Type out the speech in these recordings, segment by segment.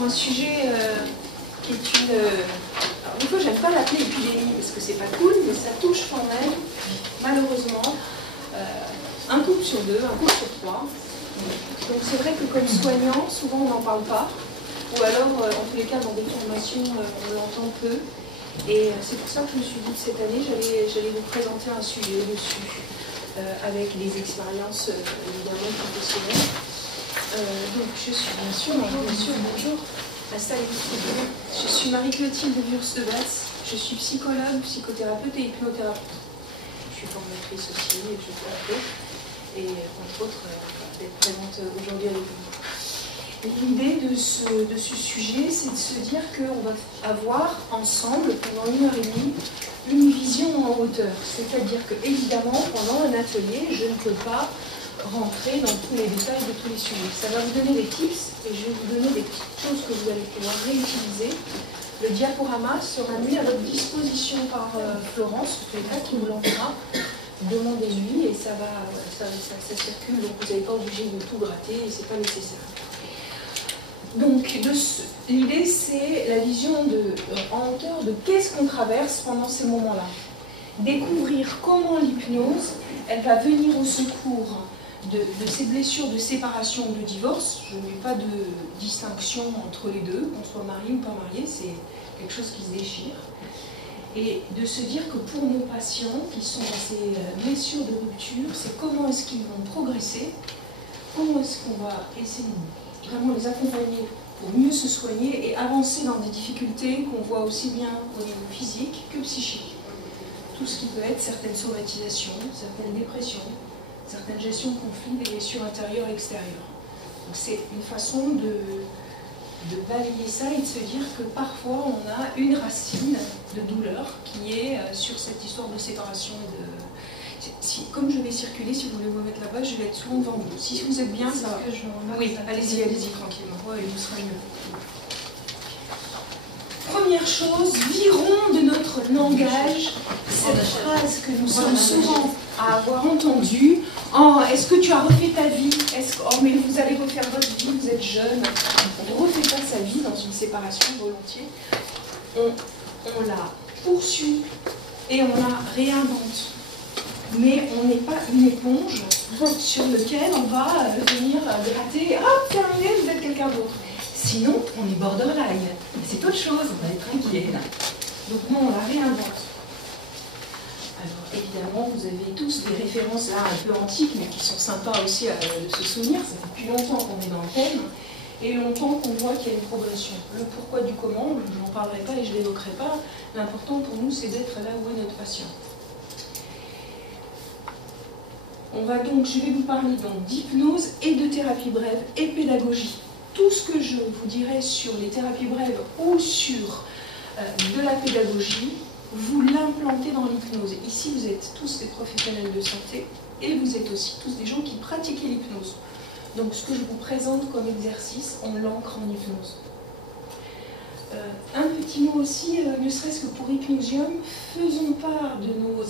sur un sujet qui est une... alors, une fois, j'aime pas l'appeler épidémie parce que c'est pas cool, mais ça touche quand même, malheureusement, un couple sur deux, un couple sur trois. Donc c'est vrai que comme soignant, souvent on n'en parle pas, ou alors en tous les cas dans des formations on l'entend peu. Et c'est pour ça que je me suis dit que cette année j'allais vous présenter un sujet dessus, avec des expériences évidemment professionnelles. Donc je suis bien sûr, bonjour, installez-vous. Je suis Marie-Clotilde Wurst-de-Batz, je suis psychologue, psychothérapeute et hypnothérapeute. Je suis formatrice aussi, et je fais un peu, et entre autres d'être présente aujourd'hui avec vous. L'idée de ce sujet, c'est de se dire qu'on va avoir ensemble, pendant 1h30, une vision en hauteur. C'est-à-dire que, évidemment, pendant un atelier, je ne peux pas rentrer dans tous les détails de tous les sujets. Ça va vous donner des tips, et je vais vous donner des petites choses que vous allez pouvoir réutiliser. Le diaporama sera mis à votre disposition par Florence, en tous les cas, qui vous l'enverra. Demandez-lui, et ça circule, donc vous n'êtes pas obligé de tout gratter, et ce n'est pas nécessaire. Donc, l'idée, c'est la vision en hauteur de qu'est-ce qu'on traverse pendant ces moments-là. Découvrir comment l'hypnose, elle va venir au secours de ces blessures de séparation ou de divorce. Je ne mets pas de distinction entre les deux, qu'on soit marié ou pas marié, c'est quelque chose qui se déchire. Et de se dire que pour nos patients qui sont dans ces blessures de rupture, c'est comment est-ce qu'ils vont progresser, comment est-ce qu'on va essayer vraiment les accompagner pour mieux se soigner et avancer dans des difficultés qu'on voit aussi bien au niveau physique que psychique. Tout ce qui peut être certaines somatisations, certaines dépressions, certaines gestions de conflits, des blessures intérieures et extérieures. Donc c'est une façon de balayer ça et de se dire que parfois on a une racine de douleur qui est sur cette histoire de séparation et de... comme je vais circuler, si vous voulez vous mettre là-bas, je vais être souvent devant vous. Si vous êtes bien, ça va. Oui, allez-y, tranquillement. Oui, vous serez mieux. Première chose, virons de notre langage cette phrase que nous sommes souvent à avoir entendue. Oh, est-ce que tu as refait ta vie? Oh, mais vous allez refaire votre vie, vous êtes jeune. On ne refait pas sa vie dans une séparation volontiers. On la poursuit et on la réinvente. Mais on n'est pas une éponge sur laquelle on va venir gratter. Ah, terminé, vous êtes quelqu'un d'autre. Sinon, on est borderline. C'est autre chose, on va être tranquille. Donc, non, on la réinvente. Alors, évidemment, vous avez tous des références là un peu antiques, mais qui sont sympas aussi de se souvenir. Ça fait depuis longtemps qu'on est dans le thème, et longtemps qu'on voit qu'il y a une progression. Le pourquoi du comment, je n'en parlerai pas et je ne l'évoquerai pas. L'important pour nous, c'est d'être là où est notre patient. On va donc, je vais vous parler d'hypnose et de thérapie brève et pédagogie. Tout ce que je vous dirai sur les thérapies brèves ou sur de la pédagogie, vous l'implantez dans l'hypnose. Ici, vous êtes tous des professionnels de santé et vous êtes aussi tous des gens qui pratiquent l'hypnose. Donc, ce que je vous présente comme exercice, on l'ancre en hypnose. Un petit mot aussi, ne serait-ce que pour Hypnosium, faisons part de nos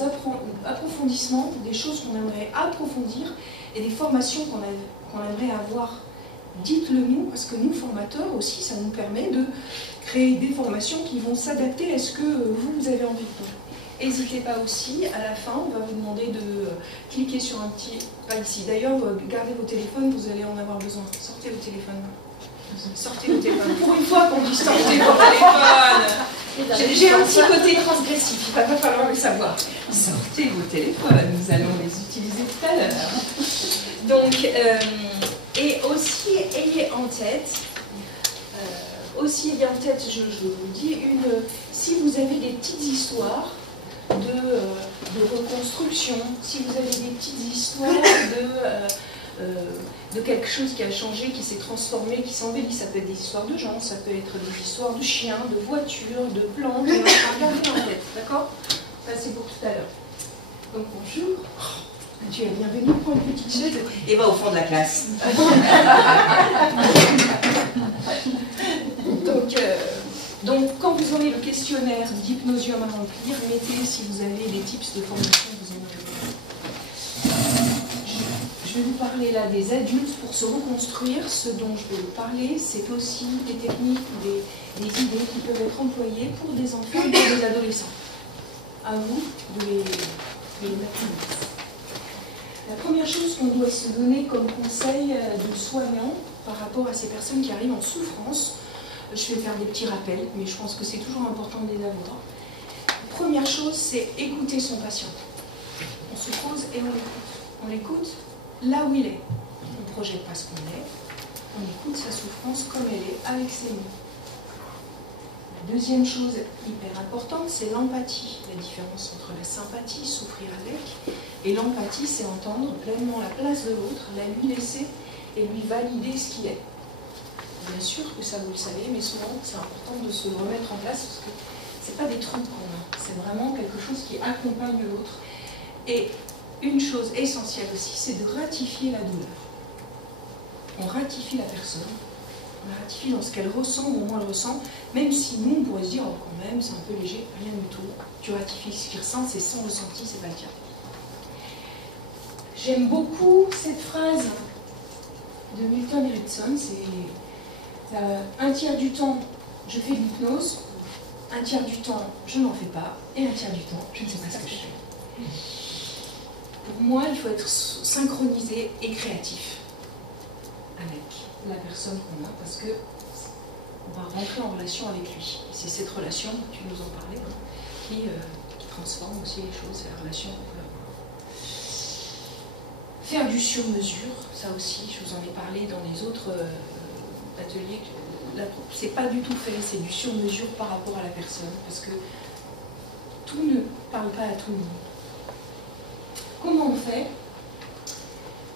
approfondissements, des choses qu'on aimerait approfondir et des formations qu'on aimerait avoir. Dites-le nous, parce que nous, formateurs aussi, ça nous permet de créer des formations qui vont s'adapter à ce que vous avez envie de faire. N'hésitez pas aussi, à la fin, on va vous demander de cliquer sur un petit... Pas ici, d'ailleurs, gardez vos téléphones, vous allez en avoir besoin. Sortez vos téléphones. Sortez vos téléphones. Pour une fois qu'on dit sortez vos téléphones. J'ai un petit côté transgressif, il va pas falloir le savoir. Sortez vos téléphones, nous allons les utiliser tout à l'heure. Donc, et aussi ayez en tête, je vous dis, si vous avez des petites histoires de reconstruction, si vous avez des petites histoires de quelque chose qui a changé, qui s'est transformé, qui s'embellit. Ça peut être des histoires de gens, ça peut être des histoires de chiens, de voitures, de plantes. Regardez en tête, d'accord? Ça, c'est pour tout à l'heure. Donc, bonjour. Tu es bienvenue, prends une petite chaise et va au fond de la classe. Donc, quand vous aurez le questionnaire d'Hypnosium à remplir, mettez si vous avez des tips de formation que vous aimeriez. je vais vous parler là des adultes pour se reconstruire. Ce dont je vais vous parler, c'est aussi des techniques, des idées qui peuvent être employées pour des enfants et pour des adolescents. À vous de les mettre en place. La première chose qu'on doit se donner comme conseil de soignant par rapport à ces personnes qui arrivent en souffrance, je vais faire des petits rappels, mais je pense que c'est toujours important de les avoir. La première chose, c'est écouter son patient. On se pose et on l'écoute. On l'écoute là où il est. On ne projette pas ce qu'on est. On écoute sa souffrance comme elle est, avec ses mots. La deuxième chose hyper importante, c'est l'empathie. La différence entre la sympathie, souffrir avec, et l'empathie, c'est entendre pleinement la place de l'autre, la lui laisser et lui valider ce qu'il est. Bien sûr que ça, vous le savez, mais souvent, c'est important de se remettre en place parce que ce n'est pas des trucs qu'on a, c'est vraiment quelque chose qui accompagne l'autre. Et une chose essentielle aussi, c'est de ratifier la douleur. On ratifie la personne, on la ratifie dans ce qu'elle ressent au moment où elle ressent, même si nous, on pourrait se dire, oh, quand même, c'est un peu léger, rien du tout. Tu ratifies ce qu'il ressent, c'est sans ressenti, c'est pas le cas. J'aime beaucoup cette phrase de Milton Erickson, c'est un tiers du temps, je fais de l'hypnose, un tiers du temps, je n'en fais pas, et un tiers du temps, je ne sais pas ce que je fais. Pour moi, il faut être synchronisé et créatif avec la personne qu'on a, parce que on va rentrer en relation avec lui. Et c'est cette relation, tu nous en parlais, qui transforme aussi les choses, c'est la relation qu'on peut avoir. Faire du sur-mesure, ça aussi, je vous en ai parlé dans les autres ateliers. C'est pas du tout fait, c'est du sur-mesure par rapport à la personne, parce que tout ne parle pas à tout le monde. Comment on fait?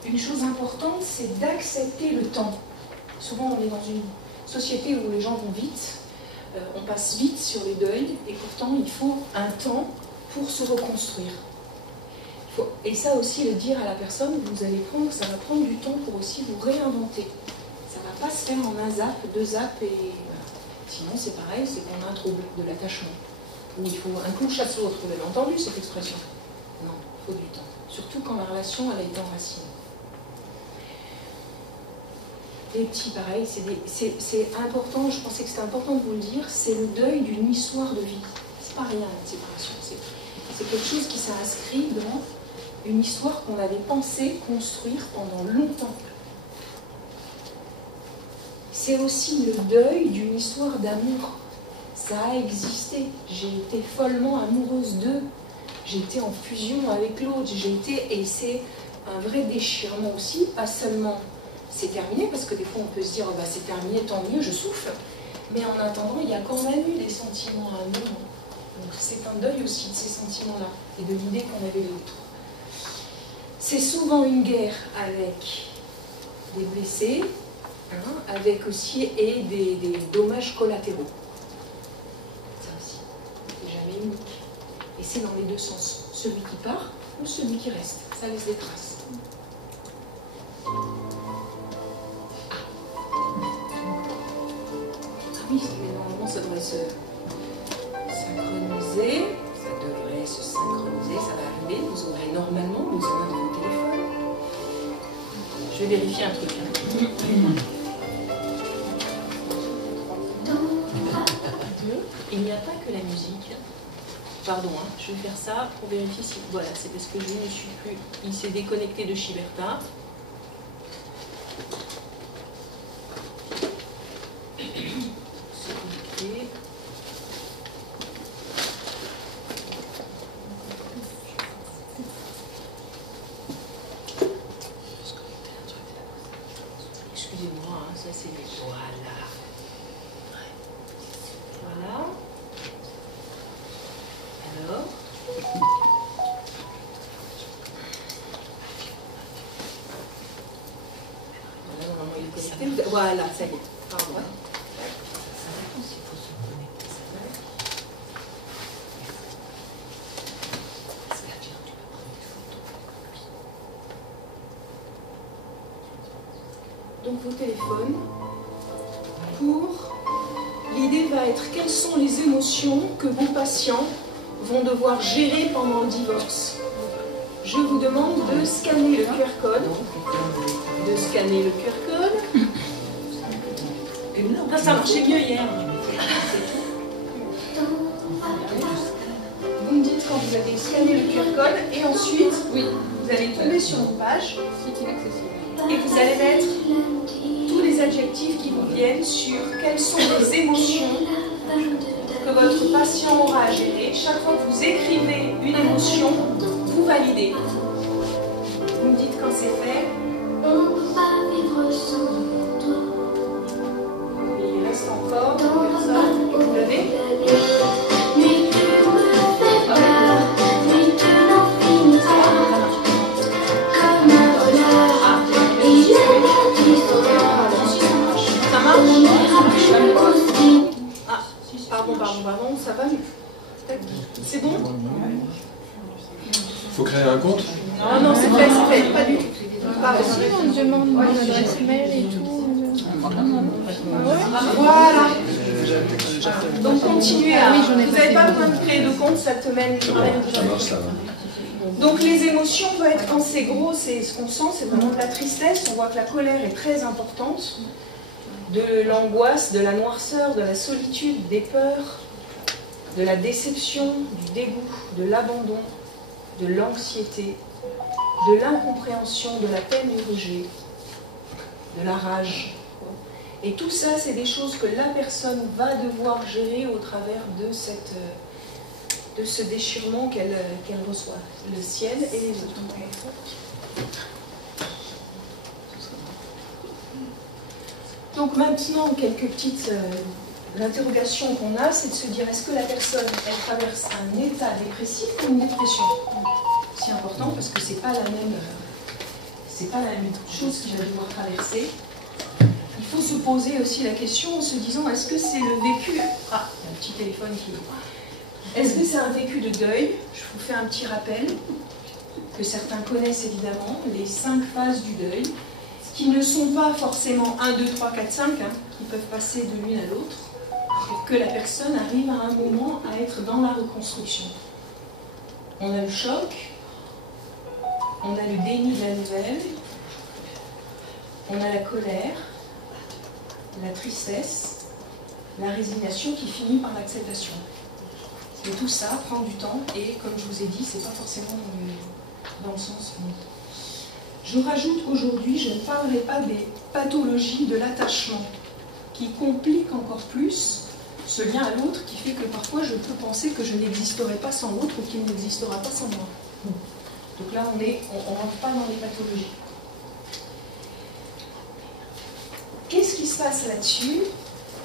Une chose importante, c'est d'accepter le temps. Souvent, on est dans une société où les gens vont vite, on passe vite sur les deuils, et pourtant, il faut un temps pour se reconstruire. Et ça aussi, le dire à la personne, ça va prendre du temps pour aussi vous réinventer. Ça ne va pas se faire en un zap, deux zaps, et voilà. Sinon, c'est pareil, c'est qu'on a un trouble de l'attachement. Où il faut un coup chasse l'autre. Vous avez entendu cette expression? Non, il faut du temps. Surtout quand la relation, elle a été enracinée. Les petits, pareil, c'est important, je pensais que c'était important de vous le dire, c'est le deuil d'une histoire de vie. C'est pas rien, une séparation. C'est quelque chose qui s'est inscrit dans une histoire qu'on avait pensé construire pendant longtemps. C'est aussi le deuil d'une histoire d'amour. Ça a existé. J'ai été follement amoureuse d'eux. J'ai été en fusion avec l'autre. Et c'est un vrai déchirement aussi, pas seulement c'est terminé, parce que des fois on peut se dire bah, c'est terminé, tant mieux, je souffle. Mais en attendant, il y a quand même eu des sentiments à un moment. Donc c'est un deuil aussi de ces sentiments-là et de l'idée qu'on avait de l'autre. C'est souvent une guerre avec des blessés, avec aussi des dommages collatéraux. Ça aussi, c'est jamais unique. Et c'est dans les deux sens, celui qui part ou celui qui reste. Ça laisse des traces. Oui, mais normalement ça devrait se synchroniser. Ça devrait se synchroniser, ça va arriver. Vous aurez normalement besoin de vos téléphones. Je vais vérifier un truc. Il n'y a pas que la musique. Pardon, je vais faire ça pour vérifier si... Voilà, c'est parce que je ne suis plus... Il s'est déconnecté de Chiberta. Excusez-moi, ça c'est... Voilà. Voilà. Alors. Voilà, normalement il est connecté. Voilà, ça y est. Pardon. Donc vos téléphones, l'idée va être quelles sont les émotions que vos patients vont devoir gérer pendant le divorce. je vous demande de scanner le QR code. De scanner le QR code. Ah, ça marchait mieux hier. Vous me dites quand vous avez scanné le QR code et ensuite, oui, vous allez tomber sur une page et vous allez mettre tous les adjectifs qui vous viennent sur quelles sont les émotions que votre patient aura à gérer. Chaque fois que vous écrivez une émotion, vous validez. Vous me dites quand c'est fait. On ne peut pas vivre sans toi. Il reste encore une personne. Vous l'avez? Mais tu me fais peur, mais tu n'en finis pas. Comme un voleur, et je l'ai dit Ça marche? Ah, pardon, ça va mieux. C'est bon? Faut créer un compte? Non, c'est fait, pas du tout. Si on demande mon adresse mail et tout. Voilà. Donc continuez à... Vous n'avez pas besoin de créer de compte, ça te mène... Ça marche, ça va. Donc les émotions peuvent être, quand c'est gros, c'est ce qu'on sent, c'est vraiment de la tristesse. On voit que la colère est très importante. De l'angoisse, de la noirceur, de la solitude, des peurs, de la déception, du dégoût, de l'abandon, de l'anxiété, de l'incompréhension, de la peine du rejet, de la rage. Et tout ça, c'est des choses que la personne va devoir gérer au travers de ce déchirement qu'elle reçoit, le ciel et les autres. Donc maintenant, quelques petites interrogations qu'on a, c'est de se dire, est-ce que la personne, elle traverse un état dépressif ou une dépression? C'est important parce que c'est pas la même chose qu'il va devoir traverser. Il faut se poser aussi la question en se disant, est-ce que c'est le vécu... Ah, il y a un petit téléphone qui... Est-ce que c'est un vécu de deuil? Je vous fais un petit rappel, que certains connaissent évidemment, les 5 phases du deuil, qui ne sont pas forcément 1, 2, 3, 4, 5, qui peuvent passer de l'une à l'autre, pour que la personne arrive à un moment à être dans la reconstruction. On a le choc, on a le déni de la nouvelle, on a la colère, la tristesse, la résignation qui finit par l'acceptation. Et tout ça prend du temps et, comme je vous ai dit, c'est pas forcément dans le sens bon. Je rajoute qu'aujourd'hui, je ne parlerai pas des pathologies de l'attachement qui compliquent encore plus ce lien à l'autre qui fait que parfois je peux penser que je n'existerai pas sans l'autre ou qu'il n'existera pas sans moi. Donc là, on ne rentre pas dans les pathologies. Qu'est-ce qui se passe là-dessus?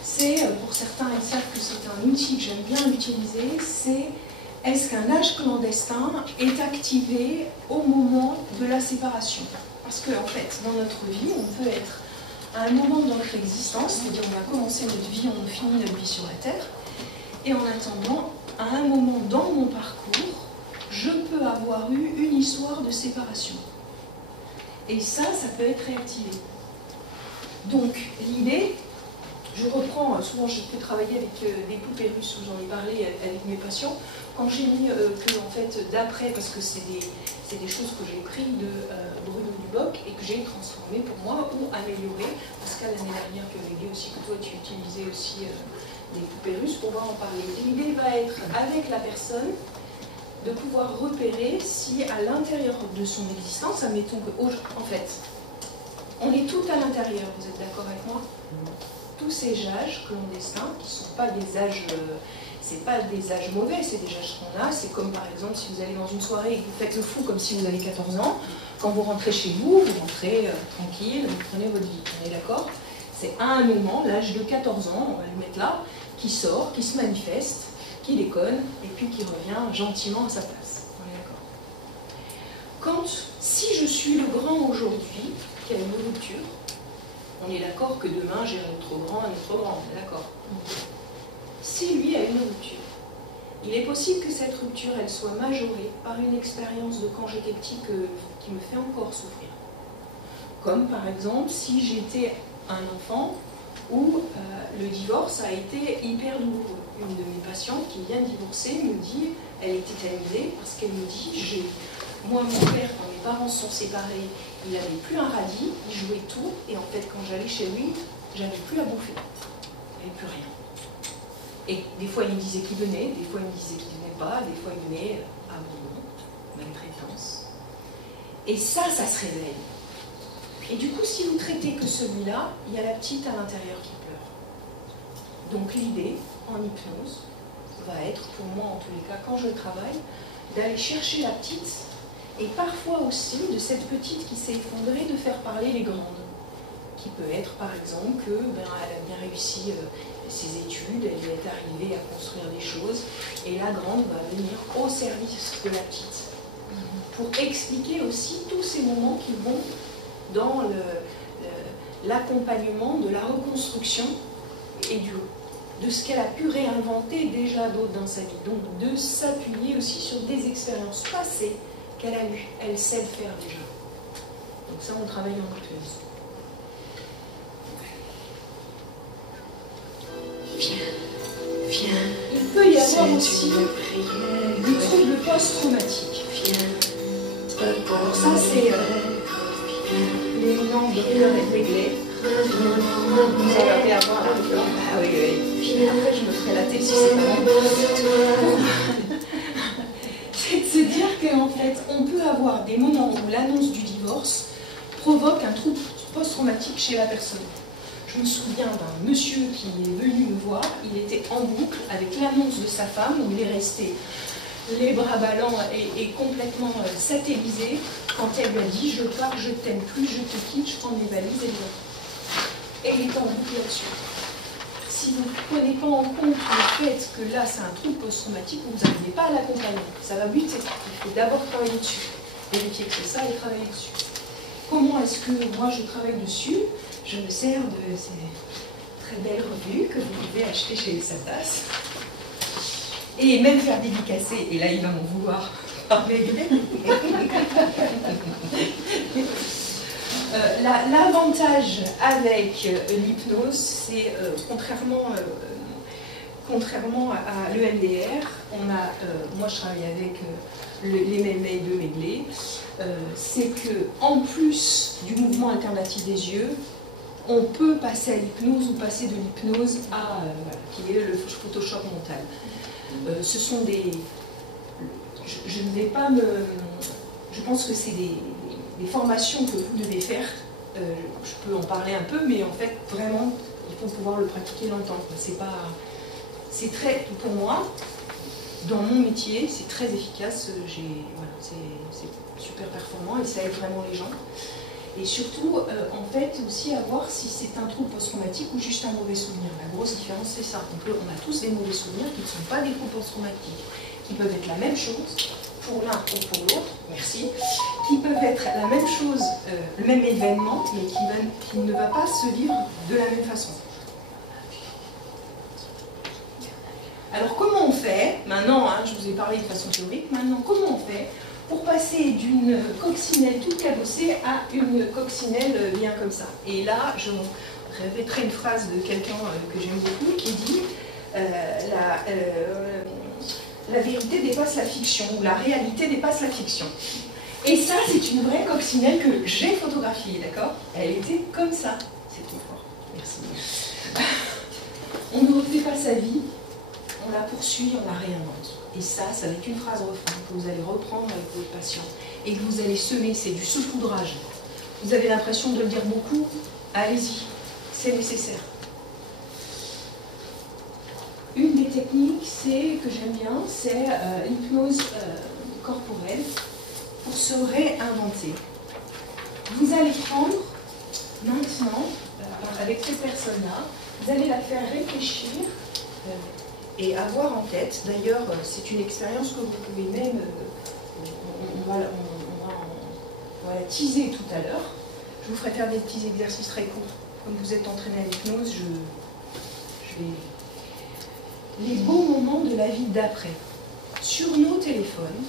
C'est, pour certains, ils savent que c'est un outil que j'aime bien utiliser, c'est est-ce qu'un âge clandestin est activé au moment de la séparation? Parce qu'en fait, dans notre vie, on peut être à un moment de notre existence, c'est-à-dire on a commencé notre vie, on finit notre vie sur la Terre, et en attendant, à un moment dans mon parcours, je peux avoir eu une histoire de séparation. Et ça peut être réactivé. Donc, l'idée, je reprends, souvent je peux travailler avec des poupées russes, où j'en ai parlé avec mes patients, quand j'ai mis que, en fait, d'après, parce que c'est des choses que j'ai prises de Bruno Duboc et que j'ai transformées pour moi ou améliorées. Pascal, l'année dernière, tu avais dit aussi que toi, tu utilisais aussi des poupées russes pour pouvoir en parler. L'idée va être, avec la personne, de pouvoir repérer si à l'intérieur de son existence, admettons que, en fait, on est tout à l'intérieur, vous êtes d'accord avec moi? Tous ces âges clandestins, qui ne sont pas des âges, c'est pas des âges mauvais, c'est des âges qu'on a. C'est comme par exemple si vous allez dans une soirée et que vous faites le fou comme si vous avez 14 ans, quand vous rentrez chez vous, vous rentrez tranquille, vous prenez votre vie, on est d'accord? C'est à un moment, l'âge de 14 ans, on va le mettre là, qui sort, qui se manifeste, qui déconne, et puis qui revient gentiment à sa place. On est d'accord? Si je suis le grand aujourd'hui, qui a une rupture, on est d'accord que demain j'ai un autre grand, on est d'accord? Si lui a une rupture, il est possible que cette rupture, elle soit majorée par une expérience de quand j'étais petit qui me fait encore souffrir. Comme par exemple, si j'étais un enfant où le divorce a été hyper douloureux. Une de mes patientes qui vient de divorcer me dit, elle est tétanisée parce qu'elle me dit, Moi, mon père, quand mes parents se sont séparés, il n'avait plus un radis, il jouait tout, et en fait, quand j'allais chez lui, j'avais plus à bouffer. Il n'y avait plus rien. Et des fois, il me disait qu'il venait, des fois, il me disait qu'il ne venait pas, des fois, il venait abandon, maltraitance. Et ça se réveille. Et du coup, si vous traitez que celui-là, il y a la petite à l'intérieur qui pleure. Donc l'idée, en hypnose, va être, pour moi en tous les cas, quand je travaille, d'aller chercher la petite, et parfois aussi de cette petite qui s'est effondrée, de faire parler les grandes. Qui peut être, par exemple, que elle a bien réussi ses études, elle est arrivée à construire des choses, et la grande va venir au service de la petite. Pour expliquer aussi tous ces moments qui vont dans l'accompagnement de la reconstruction et de ce qu'elle a pu réinventer déjà d'autres dans sa vie. Donc de s'appuyer aussi sur des expériences passées qu'elle a eues. Elle sait le faire déjà. Donc ça, on travaille en hypnose. Il peut y avoir aussi des troubles post-traumatiques. Alors ça, c'est l'éminent docteur Edweglet. Vous allez avoir la douleur. Ah oui, oui. Puis après, je me ferai la tête si c'est pas bon. C'est de se dire qu'en fait, on peut avoir des moments où l'annonce du divorce provoque un trouble post-traumatique chez la personne. Je me souviens d'un monsieur qui est venu me voir, il était en boucle avec l'annonce de sa femme, où il est resté les bras ballants et complètement satellisé, quand elle lui a dit « Je pars, je t'aime plus, je te quitte, je prends mes valises et je vais. » Et il est en boucle là-dessus. Si vous ne prenez pas en compte le fait que là c'est un trouble post-traumatique, vous n'arrivez pas à l'accompagner, ça va buter. Il faut d'abord travailler dessus, vérifier que c'est ça et travailler dessus. Comment est-ce que moi je travaille dessus? Je me sers de ces très belles revues que vous pouvez acheter chez les Satas. Et même faire dédicacer, et là il va m'en vouloir par mail. L'avantage avec l'hypnose, c'est contrairement à l'EMDR, moi je travaille avec les mêmes de Meglet, c'est que en plus du mouvement alternatif des yeux, on peut passer à l'hypnose ou passer de l'hypnose à qui est le Photoshop mental. Ce sont des... Je ne vais pas me... Je pense que c'est des formations que vous devez faire. Je peux en parler un peu, mais en fait, vraiment, il faut pouvoir le pratiquer longtemps. C'est très... Pour moi, dans mon métier, c'est très efficace. Voilà, c'est super performant et ça aide vraiment les gens. Et surtout, en fait, aussi à voir si c'est un trouble post-traumatique ou juste un mauvais souvenir. La grosse différence, c'est ça. On a tous des mauvais souvenirs qui ne sont pas des troubles post-traumatiques, qui peuvent être la même chose pour l'un ou pour l'autre, merci, qui peuvent être la même chose, le même événement, mais qui ne va pas se vivre de la même façon. Alors, comment on fait, maintenant, je vous ai parlé de façon théorique, maintenant, comment on fait pour passer d'une coccinelle toute cabossée à une coccinelle bien comme ça? Et là, je répéterai une phrase de quelqu'un que j'aime beaucoup qui dit la vérité dépasse la fiction, ou la réalité dépasse la fiction. Et ça, c'est une vraie coccinelle que j'ai photographiée, d'accord? Elle était comme ça. C'est trop fort. Merci. On ne refait pas sa vie, on la poursuit, on la réinvente. Et ça va être une phrase refrain que vous allez reprendre avec votre patient et que vous allez semer, c'est du saupoudrage. Vous avez l'impression de le dire beaucoup, allez-y, c'est nécessaire. Une des techniques que j'aime bien, c'est l'hypnose corporelle pour se réinventer. Vous allez prendre maintenant, avec cette personne-là, vous allez la faire réfléchir et avoir en tête, d'ailleurs c'est une expérience que vous pouvez même, on va la teaser tout à l'heure. Je vous ferai faire des petits exercices très courts. Comme vous êtes entraîné à l'hypnose, je vais... Les beaux moments de la vie d'après. Sur nos téléphones,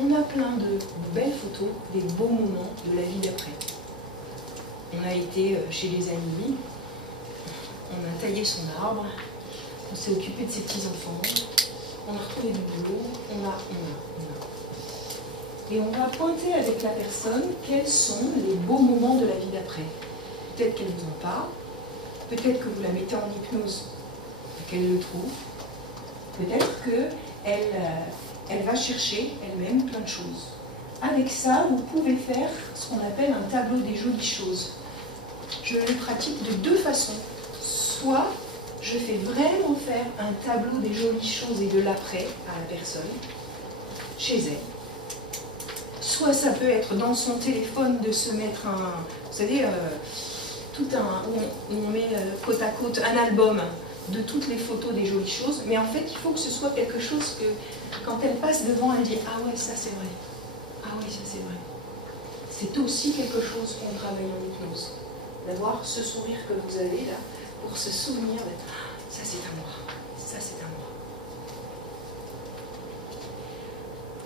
on a plein de belles photos des beaux moments de la vie d'après. On a été chez les amis, on a taillé son arbre, on s'est occupé de ses petits-enfants, on a retrouvé du boulot, on a. Et on va pointer avec la personne quels sont les beaux moments de la vie d'après. Peut-être qu'elle vous en parle, peut-être que vous la mettez en hypnose, qu'elle le trouve, peut-être qu'elle va chercher elle-même plein de choses. Avec ça, vous pouvez faire ce qu'on appelle un tableau des jolies choses. Je le pratique de deux façons. Soit je fais vraiment faire un tableau des jolies choses et de l'après à la personne, chez elle. Soit ça peut être dans son téléphone de se mettre vous savez, où on met côte à côte un album de toutes les photos des jolies choses, mais en fait il faut que ce soit quelque chose que quand elle passe devant, elle dit « Ah ouais, ça c'est vrai, ah oui, ça c'est vrai ». C'est aussi quelque chose qu'on travaille en hypnose, d'avoir ce sourire que vous avez là, pour se souvenir de « Ça c'est à moi, ça c'est à moi ».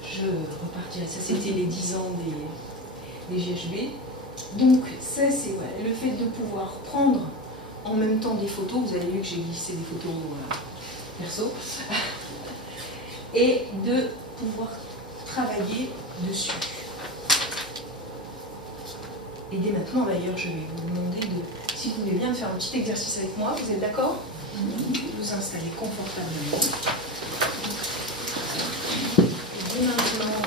Je repartirai, ça c'était les 10 ans des GHB. Donc ça c'est le fait de pouvoir prendre en même temps des photos, vous avez vu que j'ai glissé des photos perso, et de pouvoir travailler dessus. Et dès maintenant d'ailleurs je vais vous demander si vous voulez bien de faire un petit exercice avec moi, vous êtes d'accord? Vous installez confortablement. Et dès maintenant,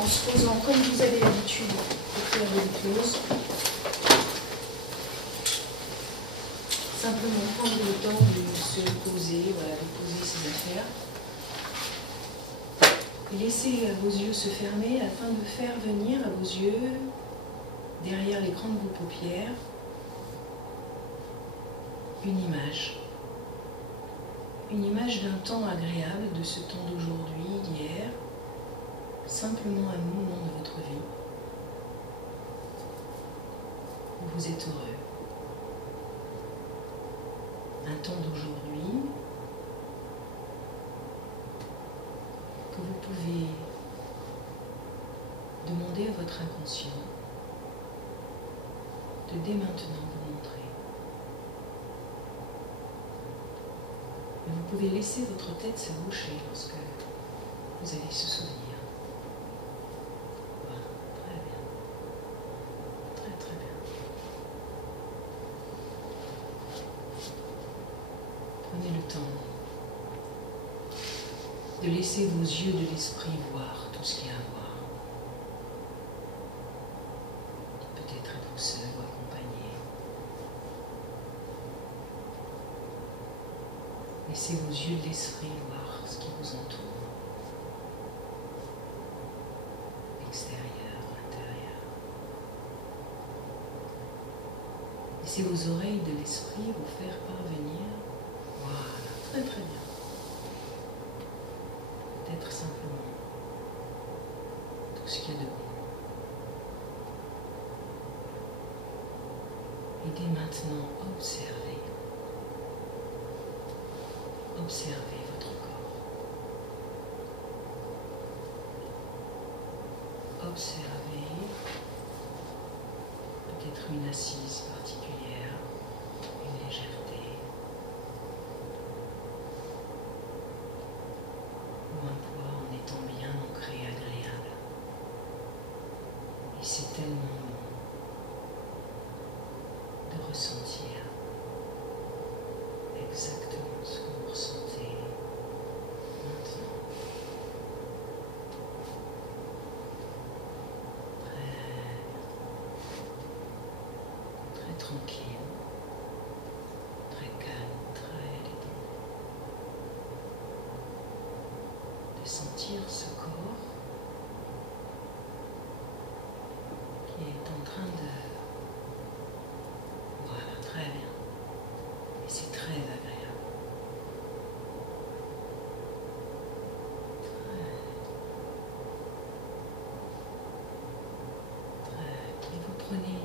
en se posant comme vous avez l'habitude de faire de l'hypnose, simplement prendre le temps de se poser, de poser ses affaires. Et laissez vos yeux se fermer afin de faire venir à vos yeux, derrière l'écran de vos paupières, une image. Une image d'un temps agréable, de ce temps d'aujourd'hui, d'hier, simplement un moment de votre vie où vous êtes heureux. Un temps d'aujourd'hui que vous pouvez demander à votre inconscient de dès maintenant vous montrer. Et vous pouvez laisser votre tête se boucher lorsque vous allez se souvenir. Voilà, très bien. Très très bien. Prenez le temps de laisser vos yeux de l'esprit voir tout ce qu'il y a à voir. Peut-être êtes-vous seul ou accompagné. Laissez vos yeux de l'esprit voir ce qui vous entoure. Extérieur, intérieur. Laissez vos oreilles de l'esprit vous faire parvenir. Voilà, très très bien. Peut-être simplement tout ce qu'il y a de bon. Et dès maintenant, observez. Observez votre corps. Observez peut-être une assise particulière, une légèreté, ou un poids en étant bien ancré, agréable. Et c'est tellement bon de ressentir exactement ce que vous ressentez maintenant. Très tranquille, très calme, très détendu. De sentir ce corps qui est en train de... Voilà, très bien. Et c'est très agréable. Et vous prenez...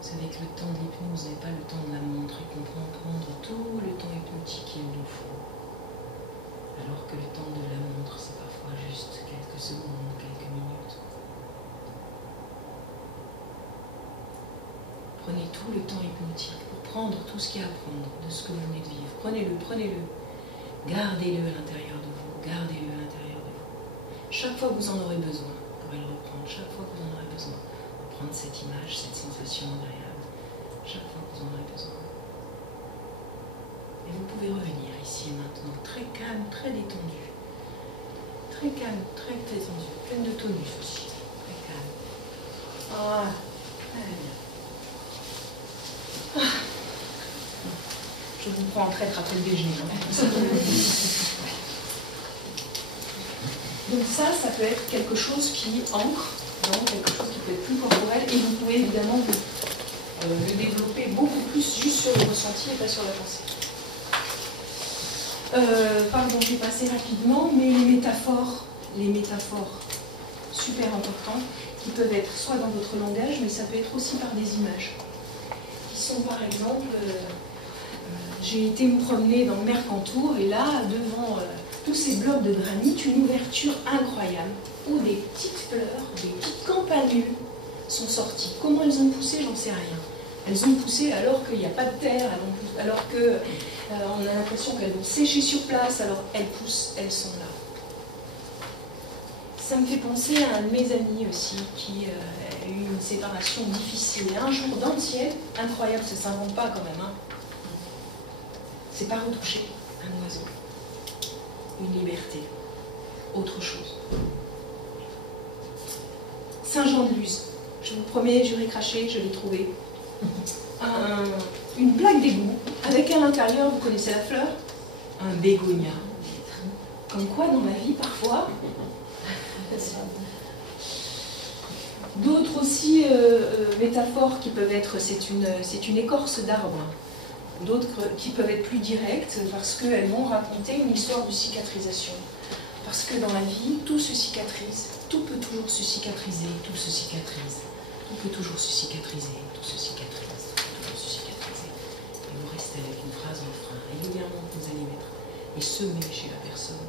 Vous savez que le temps de l'hypnose n'est pas le temps de la montre et qu'on peut en prendre tout le temps hypnotique qu'il nous faut. Alors que le temps de la montre, c'est parfois juste quelques secondes, quelques minutes. Prenez tout le temps hypnotique pour prendre tout ce qu'il y a à prendre de ce que vous venez de vivre. Prenez-le, prenez-le. Gardez-le à l'intérieur de vous, gardez-le à l'intérieur de vous. Chaque fois que vous en aurez besoin, vous pourrez le reprendre, chaque fois que vous en aurez besoin, prendre cette image, cette sensation agréable, chaque fois que vous en aurez besoin. Et vous pouvez revenir ici et maintenant, très calme, très détendu. Très calme, très détendu, pleine de tonus aussi, très calme. Voilà, très bien. Je vous prends en traître après le déjeuner. Donc ça peut être quelque chose qui ancre, donc quelque chose qui peut être plus corporel, et vous pouvez évidemment le développer beaucoup plus juste sur le ressenti et pas sur la pensée. Pardon, j'ai passé rapidement, mais les métaphores super importantes, qui peuvent être soit dans votre langage, mais ça peut être aussi par des images, qui sont par exemple, j'ai été me promener dans le Mercantour, et là, devant tous ces blocs de granit, une ouverture incroyable, où des petites fleurs, des petites campanules sont sorties. Comment elles ont poussé, j'en sais rien. Elles ont poussé alors qu'il n'y a pas de terre, alors qu'on a l'impression qu'elles vont sécher sur place, alors elles poussent, elles sont là. Ça me fait penser à un de mes amis aussi, qui a eu une séparation difficile. Et un jour dans le ciel, incroyable, ça ne s'invente pas quand même, hein. C'est pas retouché, un oiseau. Une liberté, autre chose. Saint-Jean-de-Luz, je vous promets, j'aurais craché, je l'ai trouvé. Une plaque d'égout, avec à l'intérieur, vous connaissez la fleur? Un bégonia. Comme quoi, dans la vie, parfois, d'autres aussi métaphores qui peuvent être, c'est une écorce d'arbre. D'autres qui peuvent être plus directes parce qu'elles vont raconter une histoire de cicatrisation. Parce que dans la vie, tout se cicatrise, tout peut toujours se cicatriser, tout se cicatrise, tout peut toujours se cicatriser, tout se cicatrise, tout peut toujours se cicatriser. Et vous restez avec une phrase en frein, régulièrement que vous allez mettre et semer chez la personne.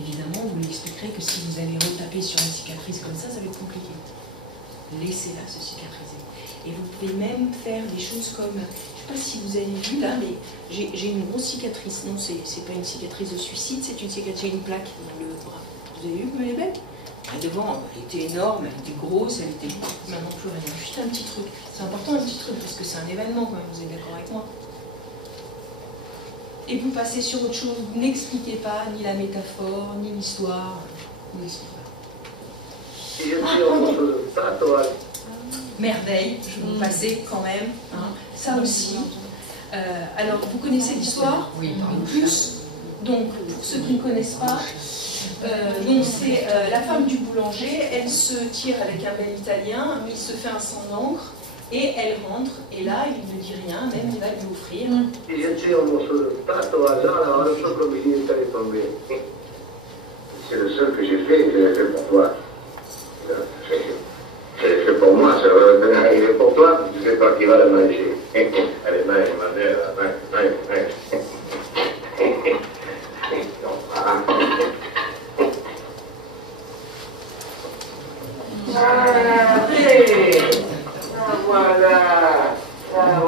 Évidemment, vous lui expliquerez que si vous allez retaper sur une cicatrice comme ça va être compliqué. Laissez-la se cicatriser. Et vous pouvez même faire des choses comme, je ne sais pas si vous avez vu là, mais j'ai une grosse cicatrice. Non, c'est pas une cicatrice de suicide, c'est une cicatrice, j'ai une plaque dans le bras. Vous avez vu comme elle est belle? Devant, elle était énorme, elle était grosse, elle était maintenant plus rien. Juste un petit truc. C'est important un petit truc parce que c'est un événement quand même, vous êtes d'accord avec moi? Et vous passez sur autre chose, vous n'expliquez pas ni la métaphore, ni l'histoire, vous n'expliquez pas. Merveille, je vais vous passer quand même, hein, ça aussi. Alors, vous connaissez l'histoire? Oui, plus. Donc, pour ceux qui ne connaissent pas, c'est la femme du boulanger, elle se tire avec un bel italien, il se fait un sang d'encre, et elle rentre, et là, il ne dit rien, même il va lui offrir. C'est le seul que j'ai fait, je l'ai fait pour toi. Je l'ai fait pour moi, ça va arriver pour toi, tu sais pas qui va la manger. Allez, mange, ma mère, mange.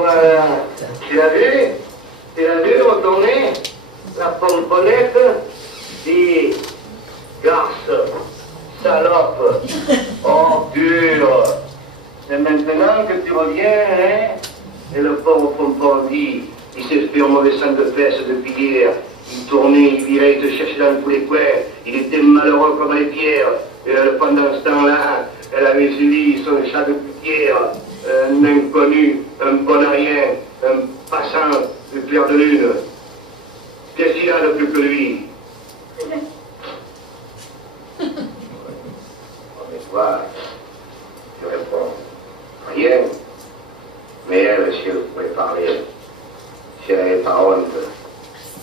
Voilà. Tu l'as vu retourner la pomponnette? Dis, garce, salope, ordure. C'est maintenant que tu reviens, hein? Et le pauvre pompon dit, il s'est fait un mauvais sang de fesses depuis hier. Il tournait, il virait, il te cherchait dans tous les coins. Il était malheureux comme les pierres. Et pendant ce temps-là, elle avait suivi son chat de pierre, un inconnu, un bon à rien, un passant de clair de lune. Qu'est-ce qu'il a de plus que lui? Mais toi, tu réponds rien. Mais elle, si elle pouvait parler, si elle n'avait pas honte,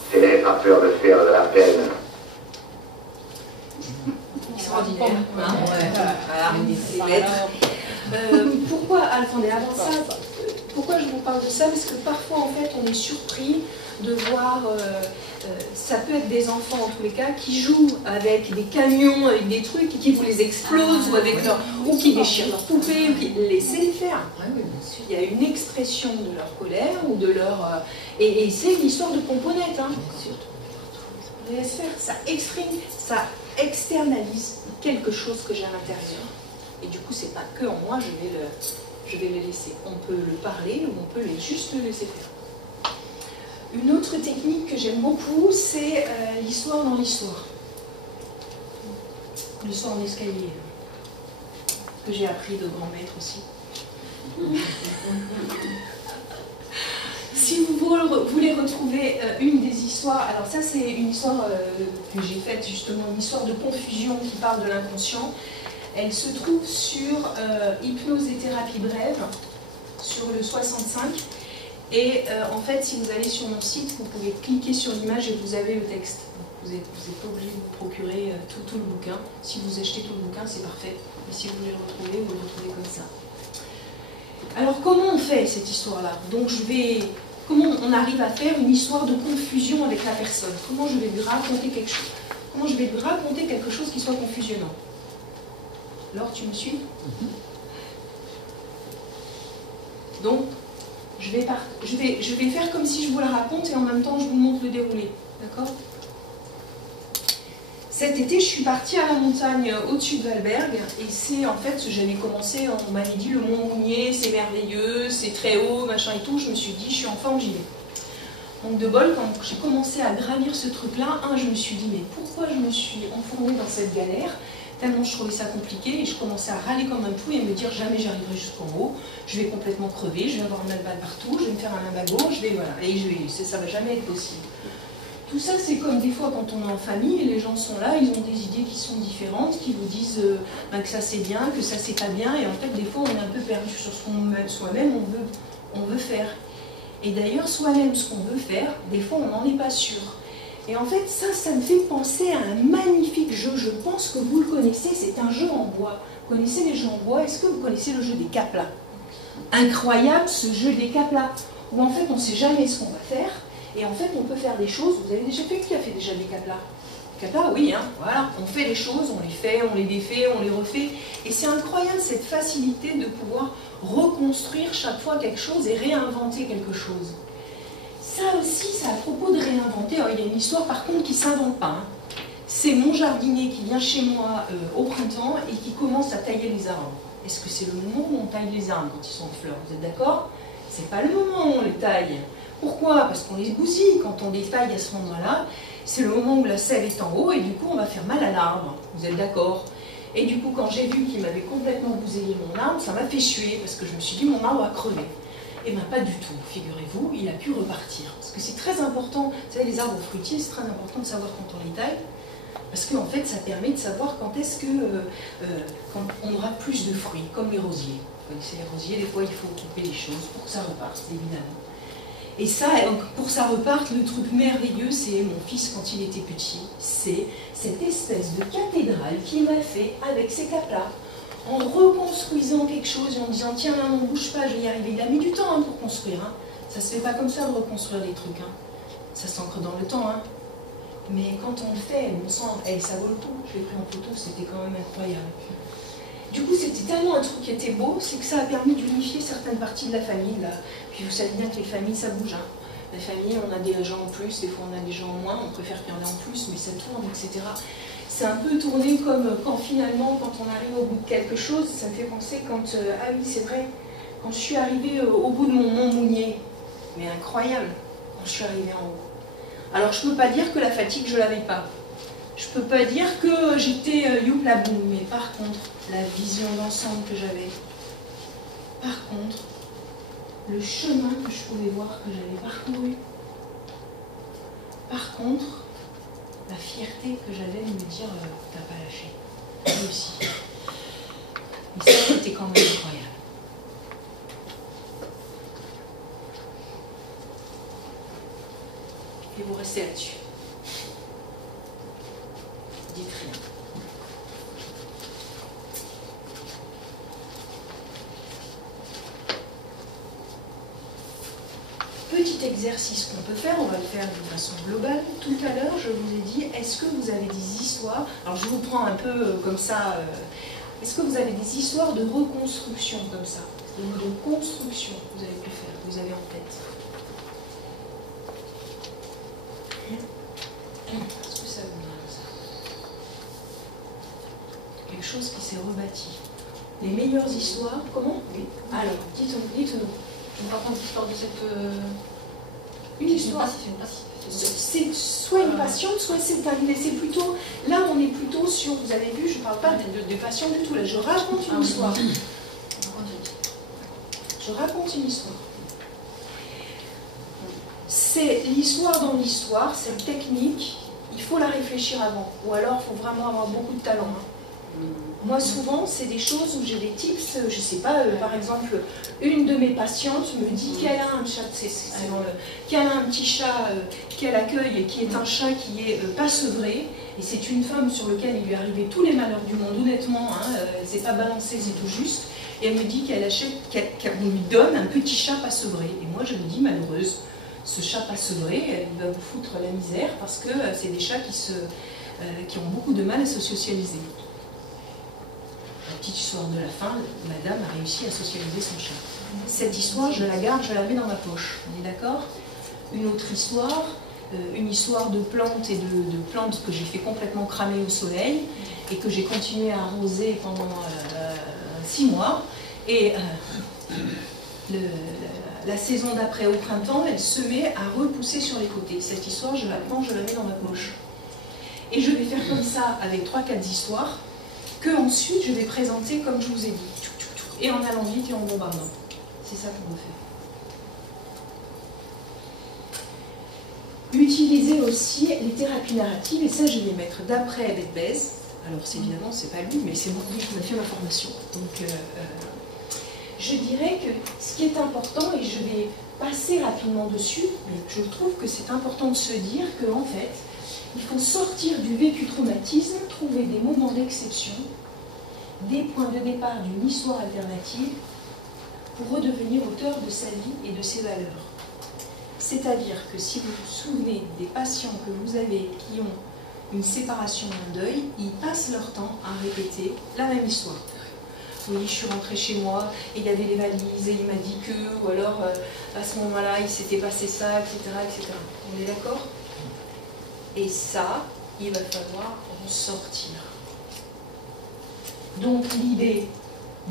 si elle n'avait pas peur de faire de la peine. Extraordinaire. Pourquoi, attendez, avant ça, pourquoi je vous parle de ça? Parce que parfois, en fait, on est surpris de voir, ça peut être des enfants en tous les cas, qui jouent avec des camions, avec des trucs, et qui vous les explosent, ou qui déchirent leurs poupées, laissez-les faire. Il y a une expression de leur colère, ou de leur... et c'est l'histoire de pomponnette, hein. On les laisse faire, ça exprime, ça externalise quelque chose que j'ai à l'intérieur. Et du coup, c'est pas que en moi, je vais le laisser. On peut le parler ou on peut juste le laisser faire. Une autre technique que j'aime beaucoup, c'est l'histoire dans l'histoire. L'histoire en escalier, que j'ai appris de grand maître aussi. Si vous voulez retrouver une des histoires, alors ça c'est une histoire que j'ai faite justement, une histoire de confusion qui parle de l'inconscient. Elle se trouve sur Hypnose et thérapie brève, sur le 65. Et en fait, si vous allez sur mon site, vous pouvez cliquer sur l'image et vous avez le texte. Vous n'êtes pas obligé de vous procurer tout le bouquin. Si vous achetez tout le bouquin, c'est parfait. Mais si vous voulez le retrouver, vous le retrouvez comme ça. Alors comment on fait cette histoire-là? Donc comment on arrive à faire une histoire de confusion avec la personne? Comment je vais lui raconter quelque chose? Comment je vais lui raconter quelque chose qui soit confusionnant? Laure, tu me suis? Donc, je vais faire comme si je vous la raconte et en même temps je vous montre le déroulé. D'accord? Cet été, je suis partie à la montagne au-dessus de Valberg et c'est en fait, j'avais commencé, on m'avait dit le Mont Mounier, c'est merveilleux, c'est très haut, machin et tout. Je me suis dit, je suis enfant, j'y vais. Donc de bol, quand j'ai commencé à gravir ce truc-là, je me suis dit, mais pourquoi je me suis enfoncée dans cette galère? Tellement je trouvais ça compliqué et je commençais à râler comme un pou et me dire jamais j'arriverai jusqu'en haut, je vais complètement crever, je vais avoir mal partout, je vais me faire un lumbago, ça va jamais être possible. Tout ça c'est comme des fois quand on est en famille et les gens sont là, ils ont des idées qui sont différentes, qui vous disent que ça c'est bien, que ça c'est pas bien et en fait des fois on est un peu perdu sur ce qu'on soi-même on veut faire. Et d'ailleurs soi-même ce qu'on veut faire, des fois on n'en est pas sûr. Et en fait, ça me fait penser à un magnifique jeu, je pense que vous le connaissez, c'est un jeu en bois. Vous connaissez les jeux en bois? Est-ce que vous connaissez le jeu des caplas? Incroyable ce jeu des caplas, où en fait on ne sait jamais ce qu'on va faire, et en fait on peut faire des choses, vous avez déjà fait, qui a fait déjà des caplas? Caplas, oui, voilà, on fait les choses, on les fait, on les défait, on les refait, et c'est incroyable cette facilité de pouvoir reconstruire chaque fois quelque chose et réinventer quelque chose. Ça aussi, c'est à propos de réinventer. Alors, il y a une histoire par contre qui ne s'invente pas. C'est mon jardinier qui vient chez moi au printemps et qui commence à tailler les arbres. Est-ce que c'est le moment où on taille les arbres quand ils sont en fleurs? Vous êtes d'accord? C'est pas le moment où on les taille. Pourquoi? Parce qu'on les bousille. Quand on les taille à ce moment-là, c'est le moment où la sève est en haut et du coup on va faire mal à l'arbre. Vous êtes d'accord? Et du coup, quand j'ai vu qu'il m'avait complètement bousillé mon arbre, ça m'a fait suer parce que je me suis dit mon arbre a crevé. Eh bien pas du tout, figurez-vous, il a pu repartir. Parce que c'est très important, vous savez les arbres fruitiers, c'est très important de savoir quand on les taille, parce qu'en fait ça permet de savoir quand est-ce que quand on aura plus de fruits, comme les rosiers. Vous connaissez les rosiers, des fois il faut couper les choses pour que ça reparte, évidemment. Et ça, pour que ça reparte, le truc merveilleux, c'est mon fils quand il était petit, c'est cette espèce de cathédrale qu'il m'a fait avec ses caplas. En reconstruisant quelque chose et en disant tiens là on ne bouge pas, je vais y arriver. Il a mis du temps pour construire. Ça se fait pas comme ça de reconstruire des trucs. Ça s'ancre dans le temps. Mais quand on le fait, on sent, ça vaut le coup. Je l'ai pris en photo, c'était quand même incroyable. Du coup c'était tellement un truc qui était beau, c'est que ça a permis d'unifier certaines parties de la famille. Là. Puis vous savez bien que les familles ça bouge. La famille, on a des gens en plus, des fois on a des gens en moins, on préfère qu'il y en ait en plus, mais ça tourne, etc. C'est un peu tourné comme quand finalement, quand on arrive au bout de quelque chose, ça me fait penser quand, ah oui c'est vrai, quand je suis arrivée au bout de mon Mont Mounier, mais incroyable, quand je suis arrivée en haut. Alors je ne peux pas dire que la fatigue je ne l'avais pas, je ne peux pas dire que j'étais youplaboum, mais par contre, la vision d'ensemble que j'avais, par contre, le chemin que je pouvais voir que j'avais parcouru, par contre, la fierté que j'avais de me dire t'as pas lâché, réussi. Et ça, c'était quand même incroyable. Et vous restez là-dessus. Dites rien. Petit exercice qu'on peut faire, on va le faire de façon globale. Tout à l'heure, je vous ai dit, est-ce que vous avez des histoires, alors je vous prends un peu comme ça, est-ce que vous avez des histoires de reconstruction comme ça, de construction que vous avez pu faire, que vous avez en tête? Est-ce que chose qui s'est rebâti. Les meilleures histoires, comment? Oui. Alors, dites-nous. On va prendre l'histoire de cette... Une histoire. C'est soit une patiente, soit c'est pas. Mais c'est plutôt. Là, on est plutôt sur. Vous avez vu, je ne parle pas de patients du tout. Là, je raconte une histoire. Je raconte une histoire. C'est l'histoire dans l'histoire, cette technique. Il faut la réfléchir avant. Ou alors, il faut vraiment avoir beaucoup de talent. Moi, souvent, c'est des choses où j'ai des tips. Je ne sais pas, par exemple, une de mes patientes me dit qu'elle a un chat, qu'elle a un petit chat qu'elle accueille, qui est un chat qui est pas sevré. Et c'est une femme sur laquelle il lui est arrivé tous les malheurs du monde, honnêtement. Elle ne s'est pas balancée, c'est tout juste. Et elle me dit qu'elle lui donne un petit chat pas sevré. Et moi, je me dis, malheureuse, ce chat pas sevré, il va vous foutre la misère parce que c'est des chats qui ont beaucoup de mal à se socialiser. La petite histoire de la fin, madame a réussi à socialiser son chat. Cette histoire, je la garde, je la mets dans ma poche. On est d'accord? Une autre histoire, une histoire de plantes et de plantes que j'ai fait complètement cramer au soleil et que j'ai continué à arroser pendant 6 mois. Et la saison d'après, au printemps, elle se met à repousser sur les côtés. Cette histoire, je la prends, je la mets dans ma poche. Et je vais faire comme ça avec 3-4 histoires que ensuite je vais présenter comme je vous ai dit. Et en allant vite et en bombardant. C'est ça qu'on veut faire. Utiliser aussi les thérapies narratives, et ça je vais mettre d'après Beth Bez. Alors évidemment, c'est pas lui, mais c'est moi qui m'a fait ma formation. Donc je dirais que ce qui est important, et je vais passer rapidement dessus, mais je trouve que c'est important de se dire qu'en fait, il faut sortir du vécu traumatisme, trouver des moments d'exception, des points de départ d'une histoire alternative pour redevenir auteur de sa vie et de ses valeurs. C'est-à-dire que si vous vous souvenez des patients que vous avez qui ont une séparation, un deuil, ils passent leur temps à répéter la même histoire. Oui, je suis rentrée chez moi et il y avait les valises et il m'a dit que, ou alors à ce moment-là, il s'était passé ça, etc., etc. On est d'accord ? Et ça, il va falloir en sortir. Donc l'idée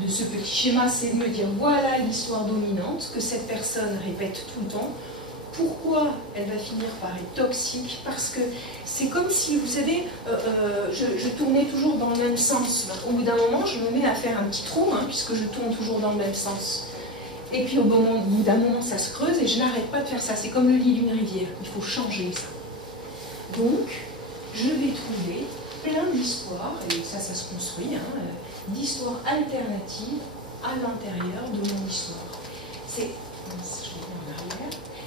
de ce petit schéma, c'est de me dire, voilà l'histoire dominante que cette personne répète tout le temps. Pourquoi elle va finir par être toxique? Parce que c'est comme si, vous savez, je tournais toujours dans le même sens. Au bout d'un moment, je me mets à faire un petit trou, puisque je tourne toujours dans le même sens. Et puis au bout d'un moment, ça se creuse et je n'arrête pas de faire ça. C'est comme le lit d'une rivière. Il faut changer ça. Donc, je vais trouver plein d'histoires, et ça se construit, d'histoires alternatives à l'intérieur de mon histoire.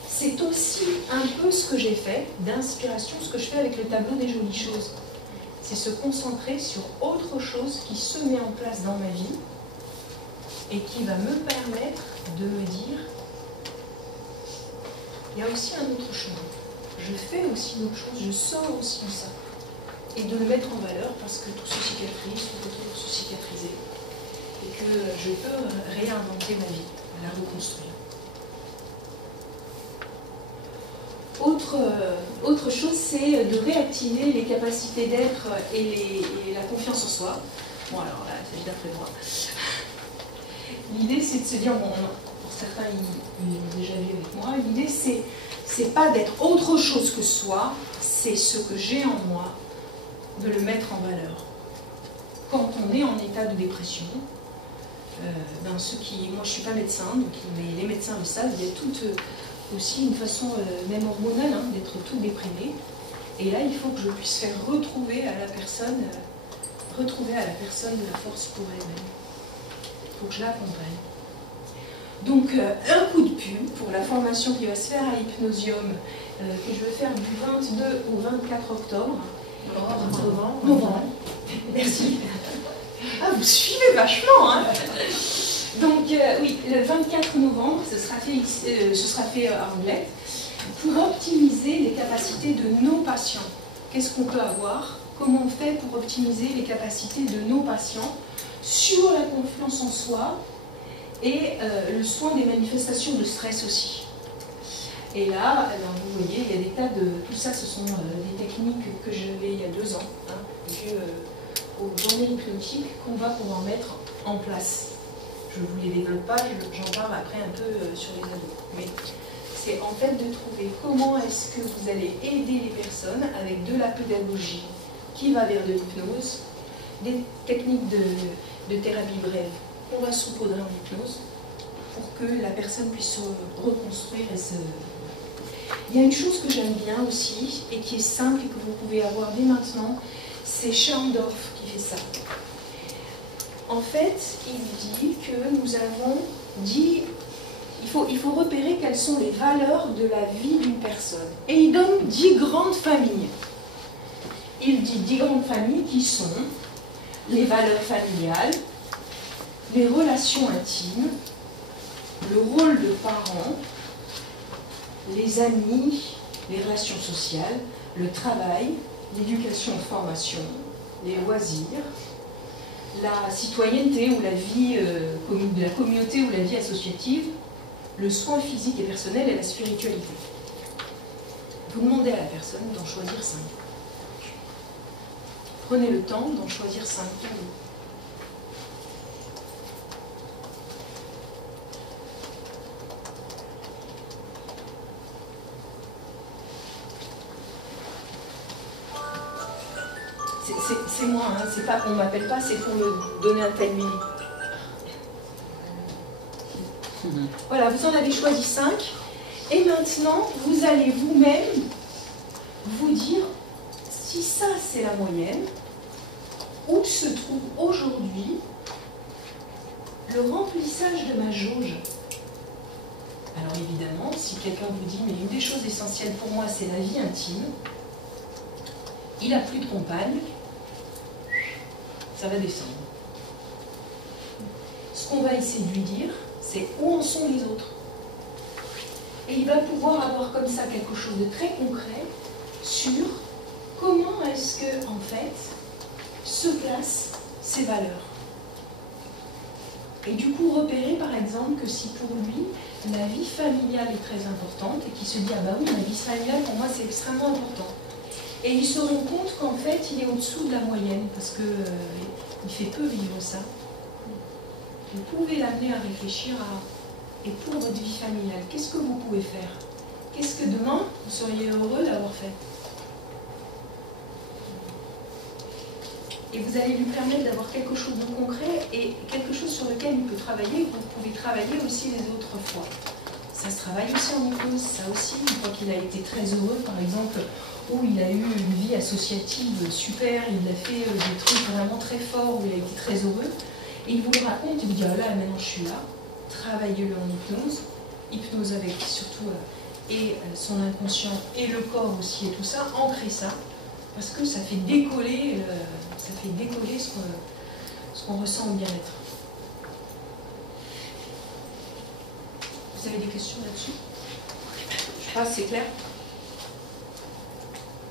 C'est aussi un peu ce que j'ai fait d'inspiration, ce que je fais avec le tableau des jolies choses. C'est se concentrer sur autre chose qui se met en place dans ma vie et qui va me permettre de me dire, il y a aussi un autre chemin. Je fais aussi d'autres choses, je sors aussi de ça. Et de le mettre en valeur parce que tout se cicatrise, tout peut toujours se cicatriser. Et que je peux réinventer ma vie, la reconstruire. Autre chose, c'est de réactiver les capacités d'être et la confiance en soi. Bon, alors là, il s'agit d'après moi. L'idée, c'est de se dire, bon, pour certains, ils l'ont déjà vu avec moi, l'idée, c'est pas d'être autre chose que soi, c'est ce que j'ai en moi, de le mettre en valeur. Quand on est en état de dépression, moi je ne suis pas médecin, mais les médecins le savent, il y a aussi une façon, même hormonale, d'être tout déprimé. Et là, il faut que je puisse faire retrouver à la personne de la force pour elle-même. Il faut que je l'accompagne. Donc, un coup de pub pour la formation qui va se faire à Hypnosium, que je vais faire du 22 au 24 octobre. Novembre. Merci. Ah, vous suivez vachement, hein. Donc, oui, le 24 novembre, ce sera fait à Anglais, pour optimiser les capacités de nos patients. Qu'est-ce qu'on peut avoir? Comment on fait pour optimiser les capacités de nos patients sur la confiance en soi et le soin des manifestations de stress aussi. Et là, alors, vous voyez, il y a des tas de... Tout ça, ce sont des techniques que j'avais il y a 2 ans, aux journées hypnotiques qu'on va pouvoir mettre en place. Je ne vous les développe pas, j'en parle après un peu sur les ados. Mais c'est en fait de trouver comment est-ce que vous allez aider les personnes avec de la pédagogie qui va vers de l'hypnose, des techniques de thérapie brève. On va saupoudrer en hypnose pour que la personne puisse se reconstruire et se... Il y a une chose que j'aime bien aussi et qui est simple et que vous pouvez avoir dès maintenant, c'est Scherndorf qui fait ça. En fait, il dit que nous avons dit, il faut repérer quelles sont les valeurs de la vie d'une personne. Et il donne 10 grandes familles. Il dit 10 grandes familles qui sont les valeurs familiales, les relations intimes, le rôle de parent, les amis, les relations sociales, le travail, l'éducation et formation, les loisirs, la citoyenneté ou la vie de la communauté ou la vie associative, le soin physique et personnel et la spiritualité. Vous demandez à la personne d'en choisir 5. Prenez le temps d'en choisir 5 pour vous. C'est moi, hein, c'est pas qu'on m'appelle pas, c'est pour me donner un timing. Voilà, vous en avez choisi 5. Et maintenant, vous allez vous-même vous dire si ça c'est la moyenne, où se trouve aujourd'hui le remplissage de ma jauge. Alors évidemment, si quelqu'un vous dit mais une des choses essentielles pour moi c'est la vie intime, il n'a plus de compagne, ça va descendre. Ce qu'on va essayer de lui dire, c'est où en sont les autres. Et il va pouvoir avoir comme ça quelque chose de très concret sur comment est-ce que, en fait, se placent ces valeurs. Et du coup, repérer par exemple que si pour lui, la vie familiale est très importante et qu'il se dit « Ah bah oui, la vie familiale pour moi c'est extrêmement important ». Et il se rend compte qu'en fait, il est au-dessous de la moyenne parce qu'il fait peu vivre ça. Vous pouvez l'amener à réfléchir à « Et pour votre vie familiale, qu'est-ce que vous pouvez faire? Qu'est-ce que demain, vous seriez heureux d'avoir fait ?» Et vous allez lui permettre d'avoir quelque chose de concret et quelque chose sur lequel il peut travailler, que vous pouvez travailler aussi les autres fois. Ça se travaille aussi en hypnose, ça aussi, une fois qu'il a été très heureux, par exemple, où il a eu une vie associative super, il a fait des trucs vraiment très forts, où il a été très heureux, et il vous le raconte, il vous dit, ah là, maintenant je suis là, travaillez-le en hypnose avec surtout et son inconscient et le corps aussi et tout ça, ancrez ça, parce que ça fait décoller, ce qu'on ressent au bien-être. Vous avez des questions là-dessus? Je sais pas, c'est clair?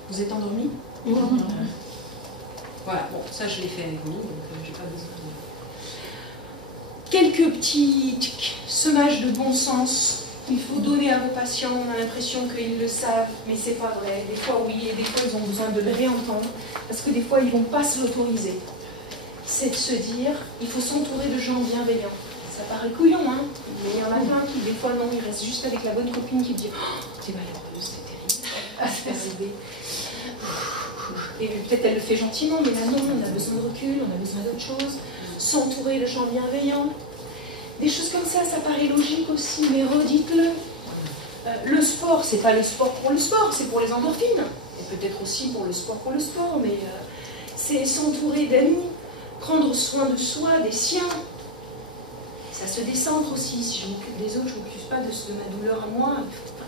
Vous êtes endormis? Voilà, bon, ça je l'ai fait avec vous, donc j'ai pas besoin de... Quelques petits semages de bon sens qu'il faut donner à vos patients. On a l'impression qu'ils le savent, mais c'est pas vrai. Des fois oui, et des fois ils ont besoin de le réentendre, parce que des fois ils vont pas se l'autoriser. C'est de se dire, il faut s'entourer de gens bienveillants. Ça paraît couillon, hein, mais il y en a plein qui, des fois, non, ils restent juste avec la bonne copine qui dit « Oh, t'es malheureuse, c'est terrible. » Et peut-être elle le fait gentiment, mais là, non, on a besoin de recul, on a besoin d'autre chose. S'entourer de gens bienveillants. Des choses comme ça paraît logique aussi, mais redites-le. Le sport, c'est pas le sport pour le sport, c'est pour les endorphines. Et peut-être aussi pour le sport, mais c'est s'entourer d'amis, prendre soin de soi, des siens. Ça se décentre aussi. Si je m'occupe des autres, je ne m'occupe pas de ma douleur à moi.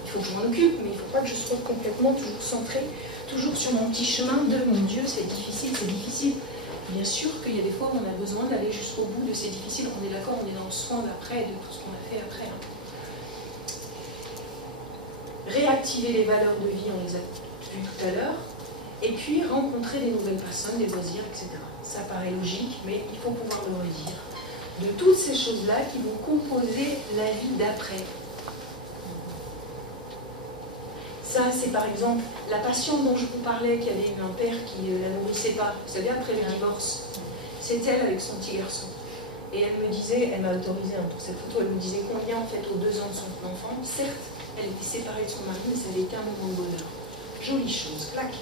Il faut que je m'en occupe, mais il ne faut pas que je sois complètement toujours centrée, toujours sur mon petit chemin de « mon Dieu, c'est difficile, c'est difficile ». Bien sûr qu'il y a des fois où on a besoin d'aller jusqu'au bout de c'est difficile, on est d'accord, on est dans le soin d'après, de tout ce qu'on a fait après. Réactiver les valeurs de vie, on les a vues tout à l'heure, et puis rencontrer des nouvelles personnes, des loisirs, etc. Ça paraît logique, mais il faut pouvoir le redire. De toutes ces choses-là qui vont composer la vie d'après. Ça, c'est par exemple la patiente dont je vous parlais, qui avait eu un père qui ne la nourrissait pas, vous savez, après le divorce. C'est elle avec son petit garçon. Et elle me disait, elle m'a autorisé pour cette photo, elle me disait combien en fait aux 2 ans de son enfant. Certes, elle était séparée de son mari, mais ça avait été un moment de bonheur. Jolie chose, clac.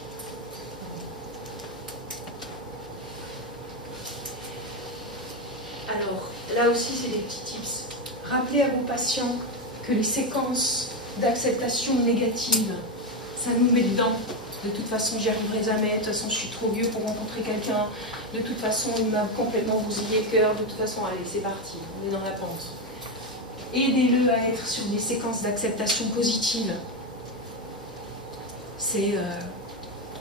Alors, là aussi, c'est des petits tips. Rappelez à vos patients que les séquences d'acceptation négative, ça nous met dedans. De toute façon, j'y arriverai jamais. De toute façon, je suis trop vieux pour rencontrer quelqu'un. De toute façon, il m'a complètement bousillé le cœur. De toute façon, allez, c'est parti. On est dans la pente. Aidez-le à être sur des séquences d'acceptation positive. C'est...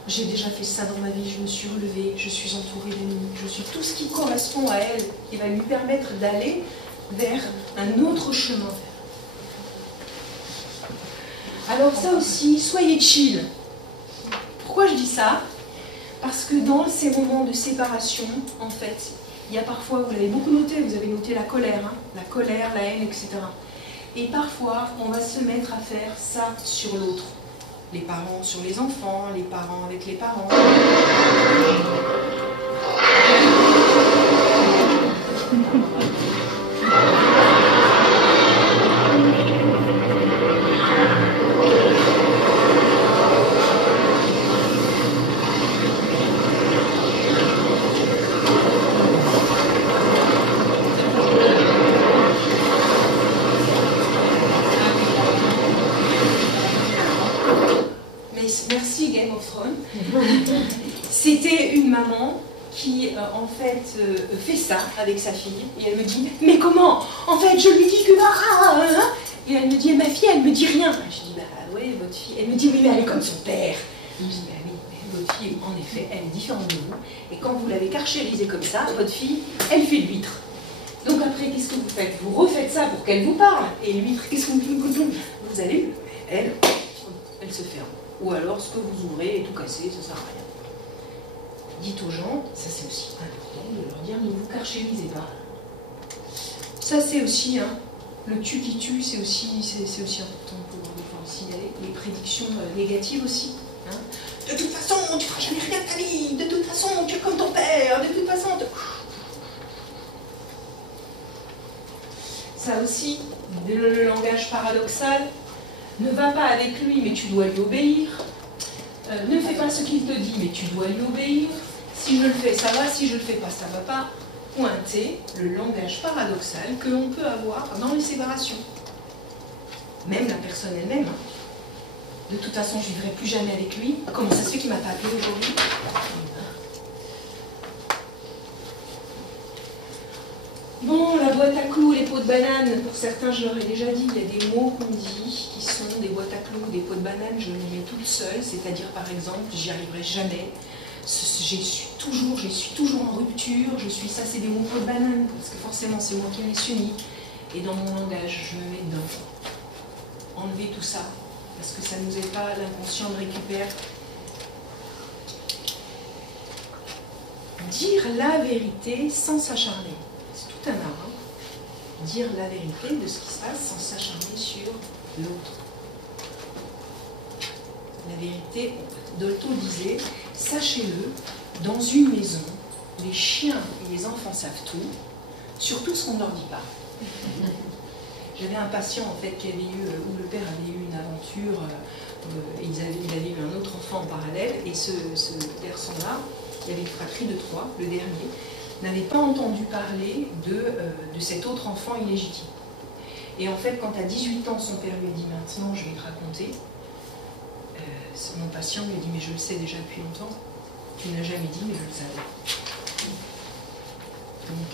j'ai déjà fait ça dans ma vie, je me suis relevée, je suis entourée d'amis, je suis tout ce qui correspond à elle, qui va lui permettre d'aller vers un autre chemin. Alors ça aussi, soyez chill. Pourquoi je dis ça? Parce que dans ces moments de séparation, en fait, il y a parfois, vous l'avez beaucoup noté, vous avez noté la colère, la haine, etc. Et parfois, on va se mettre à faire ça sur l'autre. Les parents sur les enfants, les parents avec les parents. Merci Game of Thrones. C'était une maman qui en fait fait ça avec sa fille et elle me dit mais comment? En fait je lui dis que et elle me dit ma fille elle me dit rien. Je dis bah oui votre fille. Elle me dit oui mais elle est comme son père. Je dis bah oui mais votre fille en effet elle est différente de vous et quand vous l'avez carchérisée comme ça votre fille elle fait l'huître. Donc après qu'est-ce que vous faites? Vous refaites ça pour qu'elle vous parle et l'huître qu'est-ce que vous allez elle se ferme. Ou alors ce que vous ouvrez est tout cassé, ça ne sert à rien. Dites aux gens, ça c'est aussi important de leur dire, ne vous carchérisez pas. Ça c'est aussi, le tu qui tue, c'est aussi important pour pouvoir signaler. Les prédictions négatives aussi. De toute façon, tu ne feras jamais rien de ta vie, de toute façon, tu es comme ton père, de toute façon... Ça aussi, le langage paradoxal. Ne va pas avec lui, mais tu dois lui obéir. Ne fais pas ce qu'il te dit, mais tu dois lui obéir. Si je le fais, ça va. Si je le fais pas, ça va pas. Pointer le langage paradoxal que l'on peut avoir dans les séparations. Même la personne elle-même. De toute façon, je ne vivrai plus jamais avec lui. Comment ça se fait qu'il ne m'a pas appelé aujourd'hui? Bon, la boîte à clous, les pots de banane, pour certains, je leur ai déjà dit, il y a des mots qu'on dit qui sont des boîtes à clous, des pots de banane, je les mets toutes seules, c'est-à-dire par exemple, j'y arriverai jamais, je suis toujours en rupture, ça c'est des mots pots de banane, parce que forcément c'est moi qui me suis mis, et dans mon langage, je me mets dedans. Enlevez tout ça, parce que ça ne nous aide pas, l'inconscient me récupère. Dire la vérité sans s'acharner. C'est tout un art, dire la vérité de ce qui se passe sans s'acharner sur l'autre. La vérité, Dolto disait, sachez-le, dans une maison, les chiens et les enfants savent tout, surtout ce qu'on ne leur dit pas. J'avais un patient en fait qui avait eu, où le père avait eu une aventure, il avait eu un autre enfant en parallèle, et ce garçon-là, il y avait une fratrie de 3, le dernier, n'avait pas entendu parler de cet autre enfant illégitime. Et en fait, quand à 18 ans, son père lui a dit « Maintenant, je vais te raconter », mon patient lui a dit « Mais je le sais déjà depuis longtemps. » Tu ne l'as jamais dit, mais je le savais. Donc,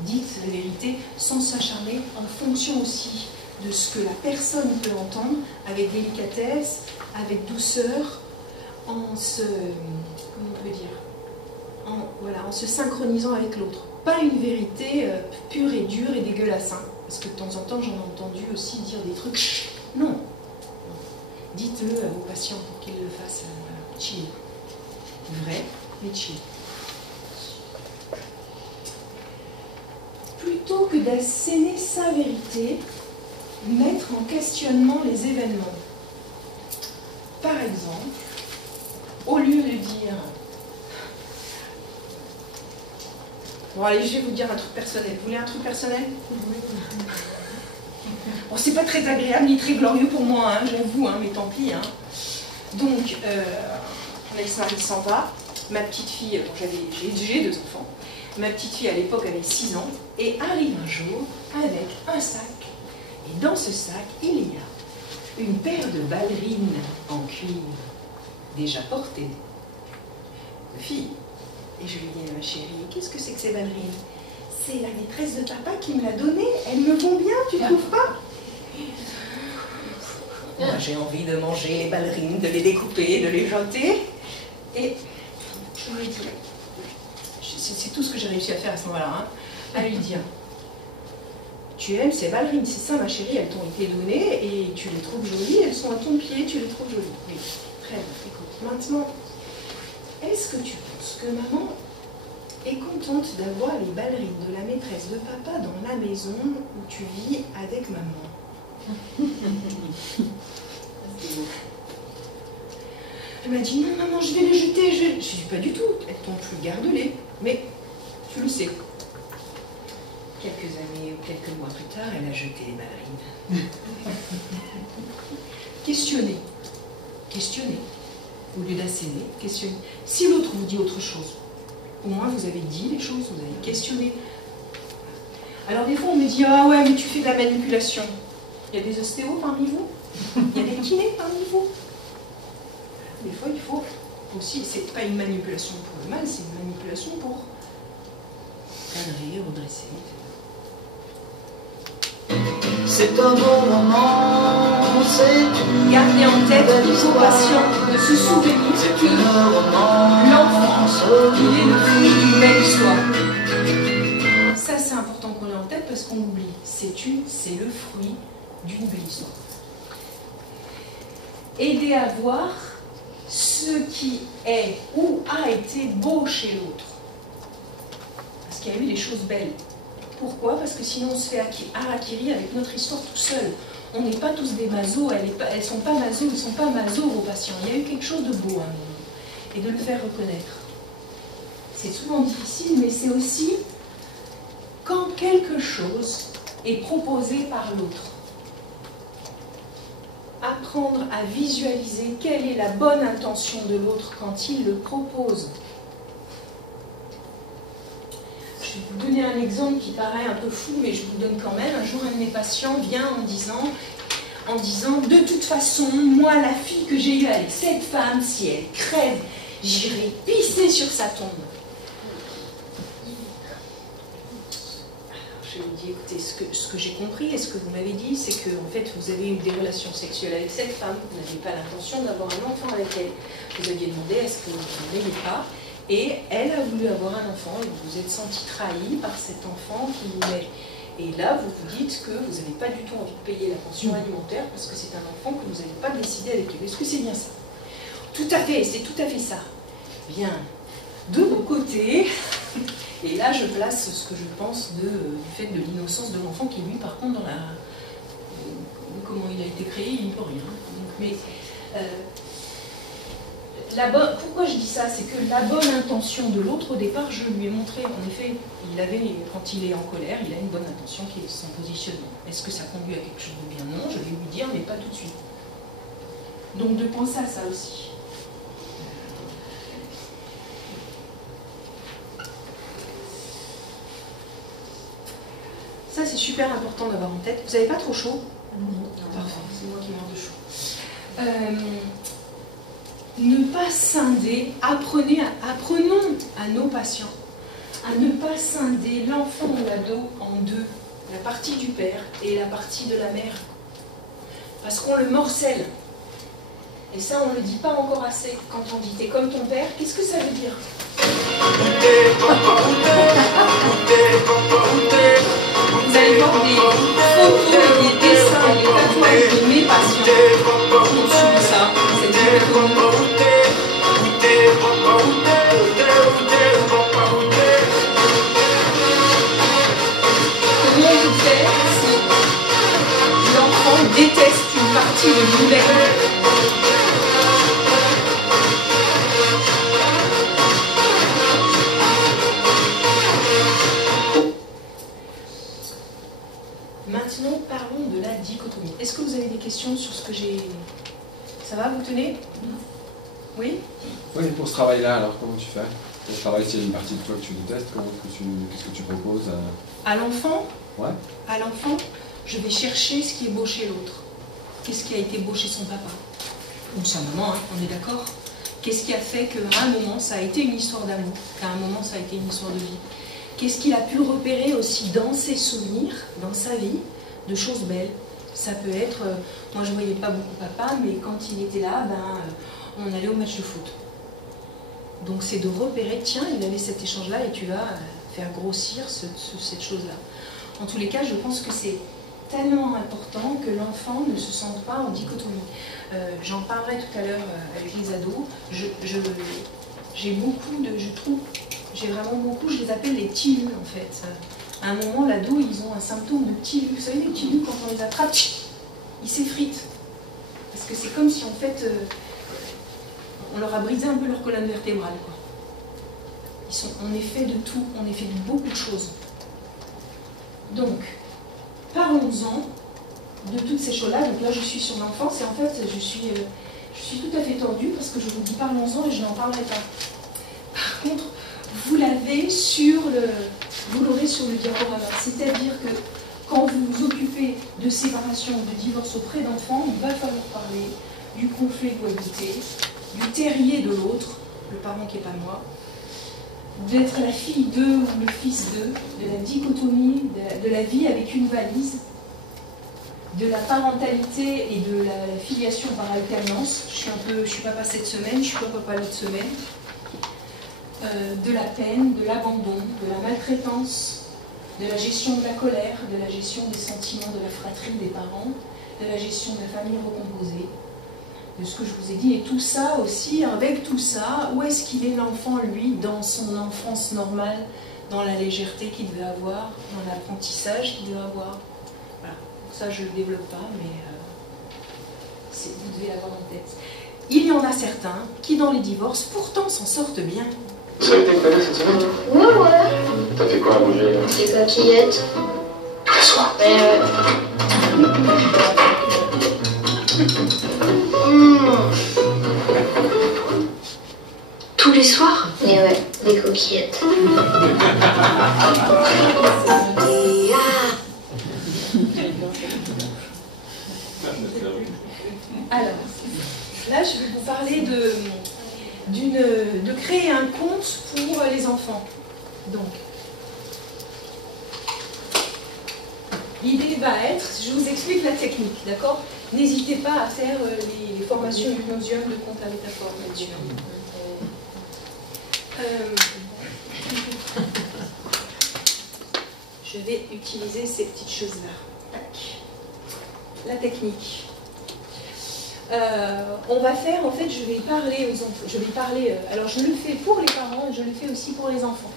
dites la vérité sans s'acharner, en fonction aussi de ce que la personne peut entendre, avec délicatesse, avec douceur, en se... comment on peut dire, en se synchronisant avec l'autre. Pas une vérité pure et dure et dégueulasse, parce que de temps en temps j'en ai entendu aussi dire des trucs. Non. Dites-le à vos patients pour qu'ils le fassent chill. Vrai, mais chill. Plutôt que d'asséner sa vérité, mettre en questionnement les événements. par exemple, au lieu de dire... Bon, allez, je vais vous dire un truc personnel. Vous voulez un truc personnel? Bon, c'est pas très agréable ni très glorieux pour moi, hein, j'avoue, hein, mais tant pis. Hein. Donc, Marie s'en va. Ma petite fille, bon, j'ai 2 enfants. Ma petite fille, à l'époque, avait 6 ans. Et arrive un jour avec un sac. Et dans ce sac, il y a une paire de ballerines en cuivre, déjà portées, de fille. Et je lui dis, ma chérie, qu'est-ce que c'est que ces ballerines? C'est la maîtresse de papa qui me l'a donnée. Elles me vont bien, tu trouves pas? Moi, j'ai envie de manger les ballerines, de les découper, de les jeter. Et je lui dis, c'est tout ce que j'ai réussi à faire à ce moment-là, hein, à lui dire, tu aimes ces ballerines, c'est ça ma chérie, elles t'ont été données et tu les trouves jolies, elles sont à ton pied, tu les trouves jolies. Oui, très bien, écoute, maintenant, est-ce que tu penses que maman est contente d'avoir les ballerines de la maîtresse de papa dans la maison où tu vis avec maman? Elle m'a dit, non maman, je vais les jeter. Je ne dis pas du tout, elles t'ont plus, garde-les. Mais tu le sais. Quelques années ou quelques mois plus tard, elle a jeté les ballerines. Questionnez. Questionnez. Au lieu d'asséner, questionnez. Si l'autre vous dit autre chose, au moins vous avez dit les choses, vous avez questionné. Alors des fois on me dit, ah ouais, mais tu fais de la manipulation. Il y a des ostéos parmi vous? Il y a des kinés parmi vous? Des fois il faut aussi, c'est pas une manipulation pour le mal, c'est une manipulation pour cadrer, redresser, etc. C'est un bon moment, c'est une... Gardez en tête aux patients de se souvenir que l'enfant, il est le fruit d'une belle histoire. Ça, c'est important qu'on ait en tête parce qu'on oublie. C'est le fruit d'une belle histoire. Aidez à voir ce qui est ou a été beau chez l'autre. Parce qu'il y a eu des choses belles. Pourquoi? Parce que sinon on se fait harakiri avec notre histoire tout seul. On n'est pas tous des masos, elles ne sont pas masos, ils ne sont pas masos vos patients. Il y a eu quelque chose de beau à un moment. Et de le faire reconnaître. C'est souvent difficile, mais c'est aussi quand quelque chose est proposé par l'autre. Apprendre à visualiser quelle est la bonne intention de l'autre quand il le propose. Je vais vous donner un exemple qui paraît un peu fou, mais je vous le donne quand même. Un jour, un de mes patients vient en disant de toute façon, moi, la fille que j'ai eue avec cette femme, si elle crève, j'irai pisser sur sa tombe. Alors, je lui dis, écoutez, ce que j'ai compris et ce que vous m'avez dit, c'est que en fait, vous avez eu des relations sexuelles avec cette femme, vous n'aviez pas l'intention d'avoir un enfant avec elle. Vous aviez demandé, est-ce que vous ne l'aimez pas? Et elle a voulu avoir un enfant et vous vous êtes senti trahi par cet enfant qui voulait. Et là, vous vous dites que vous n'avez pas du tout envie de payer la pension alimentaire parce que c'est un enfant que vous n'avez pas décidé avec lui. Est-ce que c'est bien ça? Tout à fait, c'est tout à fait ça. Bien. De mon côté, et là je place ce que je pense du fait de l'innocence de l'enfant qui, lui, par contre, dans la... comment il a été créé, il n'y peut rien. Donc, mais... pourquoi je dis ça? C'est que la bonne intention de l'autre, au départ, je lui ai montré, en effet, quand il est en colère, il a une bonne intention qui est son positionnement. Est-ce que ça conduit à quelque chose de bien? Non, je vais lui dire, mais pas tout de suite. Donc de penser à ça aussi. Ça, c'est super important d'avoir en tête. Vous n'avez pas trop chaud? Non. Parfait, c'est moi qui meurs de chaud. Ne pas scinder, apprenons à nos patients à ne pas scinder l'enfant ou l'ado en deux, la partie du père et la partie de la mère. Parce qu'on le morcelle. Et ça, on ne le dit pas encore assez. Quand on dit « t'es comme ton père », qu'est-ce que ça veut dire? Vous allez voir des photos et des dessins et des tatouages de mes patients qui ont subi ça, cette dichotomie. Comment vous faire si l'enfant déteste une partie de lui-même? est-ce que vous avez des questions sur ce que j'ai... Ça va, vous tenez? Oui? Oui, pour ce travail-là, alors comment tu fais? Pour ce travail, s'il y a une partie de toi que tu détestes, qu'est-ce que tu proposes À l'enfant? Ouais. À l'enfant, je vais chercher ce qui est beau chez l'autre. Qu'est-ce qui a été beau chez son papa? Ou sa maman, hein, on est d'accord? Qu'est-ce qui a fait qu'à un moment, ça a été une histoire d'amour, qu'à un moment, ça a été une histoire de vie? Qu'est-ce qu'il a pu repérer aussi dans ses souvenirs, dans sa vie, de choses belles? Ça peut être, moi je ne voyais pas beaucoup papa, mais quand il était là, on allait au match de foot. Donc c'est de repérer, tiens, il avait cet échange-là et tu vas faire grossir cette chose-là. En tous les cas, je pense que c'est tellement important que l'enfant ne se sente pas en dichotomie. J'en parlerai tout à l'heure avec les ados. J'ai beaucoup de, je trouve, j'ai vraiment beaucoup, je les appelle les petits lus en fait. À un moment, l'ado, ils ont un symptôme de petit lu. Vous savez, les petits lus, quand on les attrape, ils s'effritent. Parce que c'est comme si en fait, on leur a brisé un peu leur colonne vertébrale, quoi. On est fait de tout, on est fait de beaucoup de choses. Donc, parlons-en de toutes ces choses-là. Donc là, je suis sur l'enfance et en fait, je suis tout à fait tordue parce que je vous dis parlons-en et je n'en parlerai pas. Par contre, vous l'aurez sur le diaporama. C'est-à-dire que quand vous vous occupez de séparation, de divorce auprès d'enfants, il va falloir parler du conflit cohabité, du terrier de l'autre, le parent qui n'est pas moi, d'être la fille d'eux ou le fils d'eux, de la dichotomie, de la vie avec une valise, de la parentalité et de la filiation par alternance. Je suis papa cette semaine, je suis pas papa l'autre semaine. De la peine, de l'abandon, de la maltraitance, de la gestion de la colère, de la gestion des sentiments de la fratrie des parents, de la gestion de la famille recomposée, de ce que je vous ai dit, et tout ça aussi, avec tout ça, où est-ce qu'il est l'enfant, lui, dans son enfance normale, dans la légèreté qu'il devait avoir, dans l'apprentissage qu'il devait avoir. Voilà, ça je ne le développe pas, mais vous devez l'avoir en tête. Il y en a certains qui, dans les divorces, pourtant s'en sortent bien. Ça a été une année cette semaine? Ouais. T'as fait quoi à manger là? Des coquillettes. Tous les soirs? Tous les soirs? Et ouais, des coquillettes. Alors, là, je vais vous parler de créer un conte pour les enfants. Donc, l'idée va être, je vous explique la technique, d'accord? N'hésitez pas à faire les formations hypnosium de conte à métaphore là-dessus. Je vais utiliser ces petites choses-là. La technique. On va faire, en fait, je vais parler aux enfants. Alors je le fais pour les parents et je le fais aussi pour les enfants.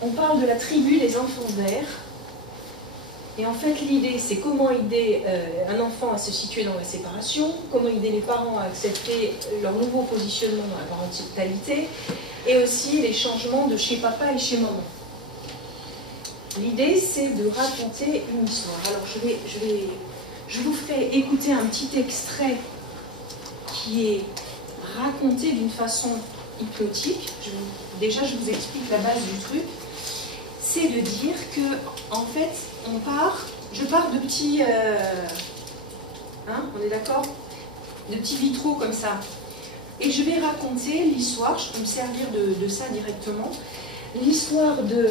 On parle de la tribu des enfants verts. Et en fait, l'idée, c'est comment aider un enfant à se situer dans la séparation, comment aider les parents à accepter leur nouveau positionnement dans la parentalité, et aussi les changements de chez papa et chez maman. L'idée, c'est de raconter une histoire. Alors, je vous ferai écouter un petit extrait qui est raconté d'une façon hypnotique. Déjà, je vous explique la base du truc. C'est de dire que, en fait, je pars de petits, on est d'accord? De petits vitraux comme ça. Et je vais raconter l'histoire, je peux me servir de ça directement, l'histoire de,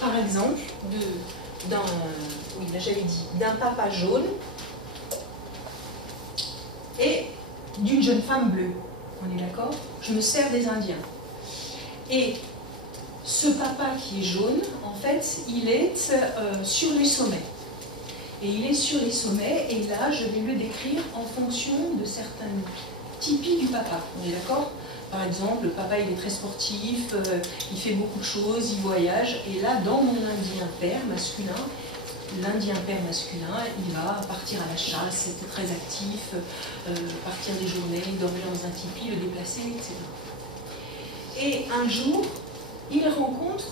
par exemple, d'un papa jaune et d'une jeune femme bleue. On est d'accord? Je me sers des Indiens. Et ce papa qui est jaune, en fait, il est sur les sommets. Et il est sur les sommets, et là, je vais le décrire en fonction de certains types du papa. On est d'accord? Par exemple, le papa, il est très sportif, il fait beaucoup de choses, il voyage. Et là, dans mon indien père masculin, l'indien père masculin, il va partir à la chasse, être très actif, partir des journées, dormir dans un tipi, le déplacer, etc. Et un jour, il rencontre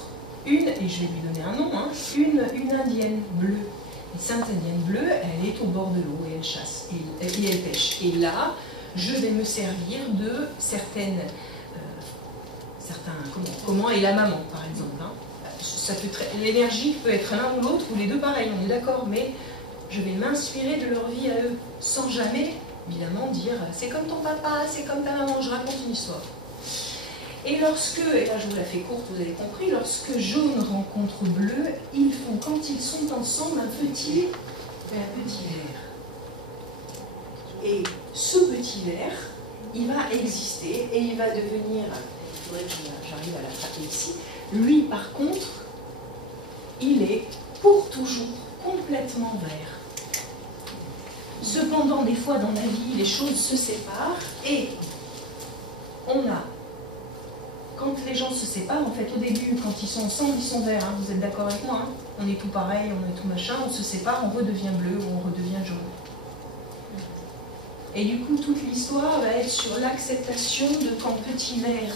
et je vais lui donner un nom, une indienne bleue. Une sainte indienne bleue, elle est au bord de l'eau et elle chasse et elle pêche. Et là, je vais me servir de certains, comment est la maman, par exemple. Hein. L'énergie peut être l'un ou l'autre, ou les deux pareils, on est d'accord, mais je vais m'inspirer de leur vie à eux, sans jamais, évidemment, dire « c'est comme ton papa, c'est comme ta maman », je raconte une histoire. Et lorsque, et là je vous la fais courte, vous avez compris, lorsque jaune rencontre bleu, ils font, quand ils sont ensemble, un petit ver. Et ce petit ver, il va exister et il va devenir, il faudrait que j'arrive à l'attraper ici, lui par contre, il est pour toujours complètement vert. Cependant, des fois dans la vie, les choses se séparent et on a, quand les gens se séparent, en fait au début, quand ils sont ensemble, ils sont verts, hein, vous êtes d'accord avec moi, hein, on est tout pareil, on est tout machin, on se sépare, on redevient bleu ou on redevient jaune. Et du coup, toute l'histoire va être sur l'acceptation de quand petit ver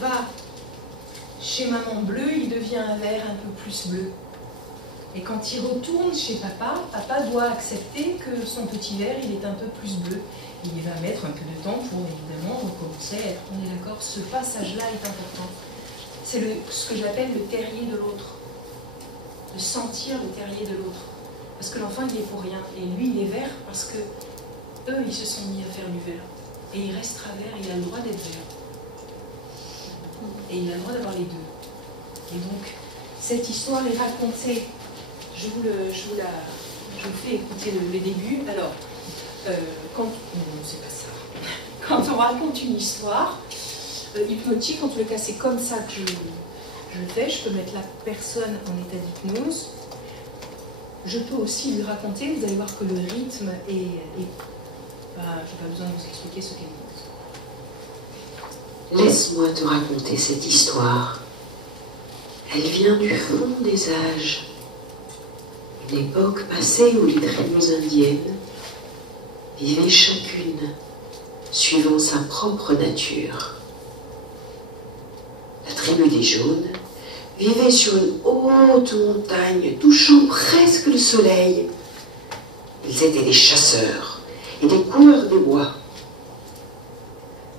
va chez maman bleue, il devient un ver un peu plus bleu. Et quand il retourne chez papa, papa doit accepter que son petit ver, il est un peu plus bleu. Il va mettre un peu de temps pour évidemment recommencer à être. On est d'accord, ce passage-là est important. C'est ce que j'appelle le terrier de l'autre. De sentir le terrier de l'autre. Parce que l'enfant, il est pour rien. Et lui, il est vert parce que eux, ils se sont mis à faire du vert. Et il restera vert, il a le droit d'être vert. Et il a le droit d'avoir les deux. Et donc, cette histoire est racontée. Je vous fais écouter le début. Alors, c'est pas ça. Quand on raconte une histoire hypnotique, en tout cas, c'est comme ça que je le fais. Je peux mettre la personne en état d'hypnose. Je peux aussi lui raconter. Vous allez voir que le rythme est je n'ai pas besoin de vous expliquer ce qu'est l'hypnose. Laisse-moi te raconter cette histoire. Elle vient du fond des âges. Une époque passée où les tribus indiennes vivaient chacune suivant sa propre nature. La tribu des jaunes vivait sur une haute montagne touchant presque le soleil. Ils étaient des chasseurs et des coureurs de bois.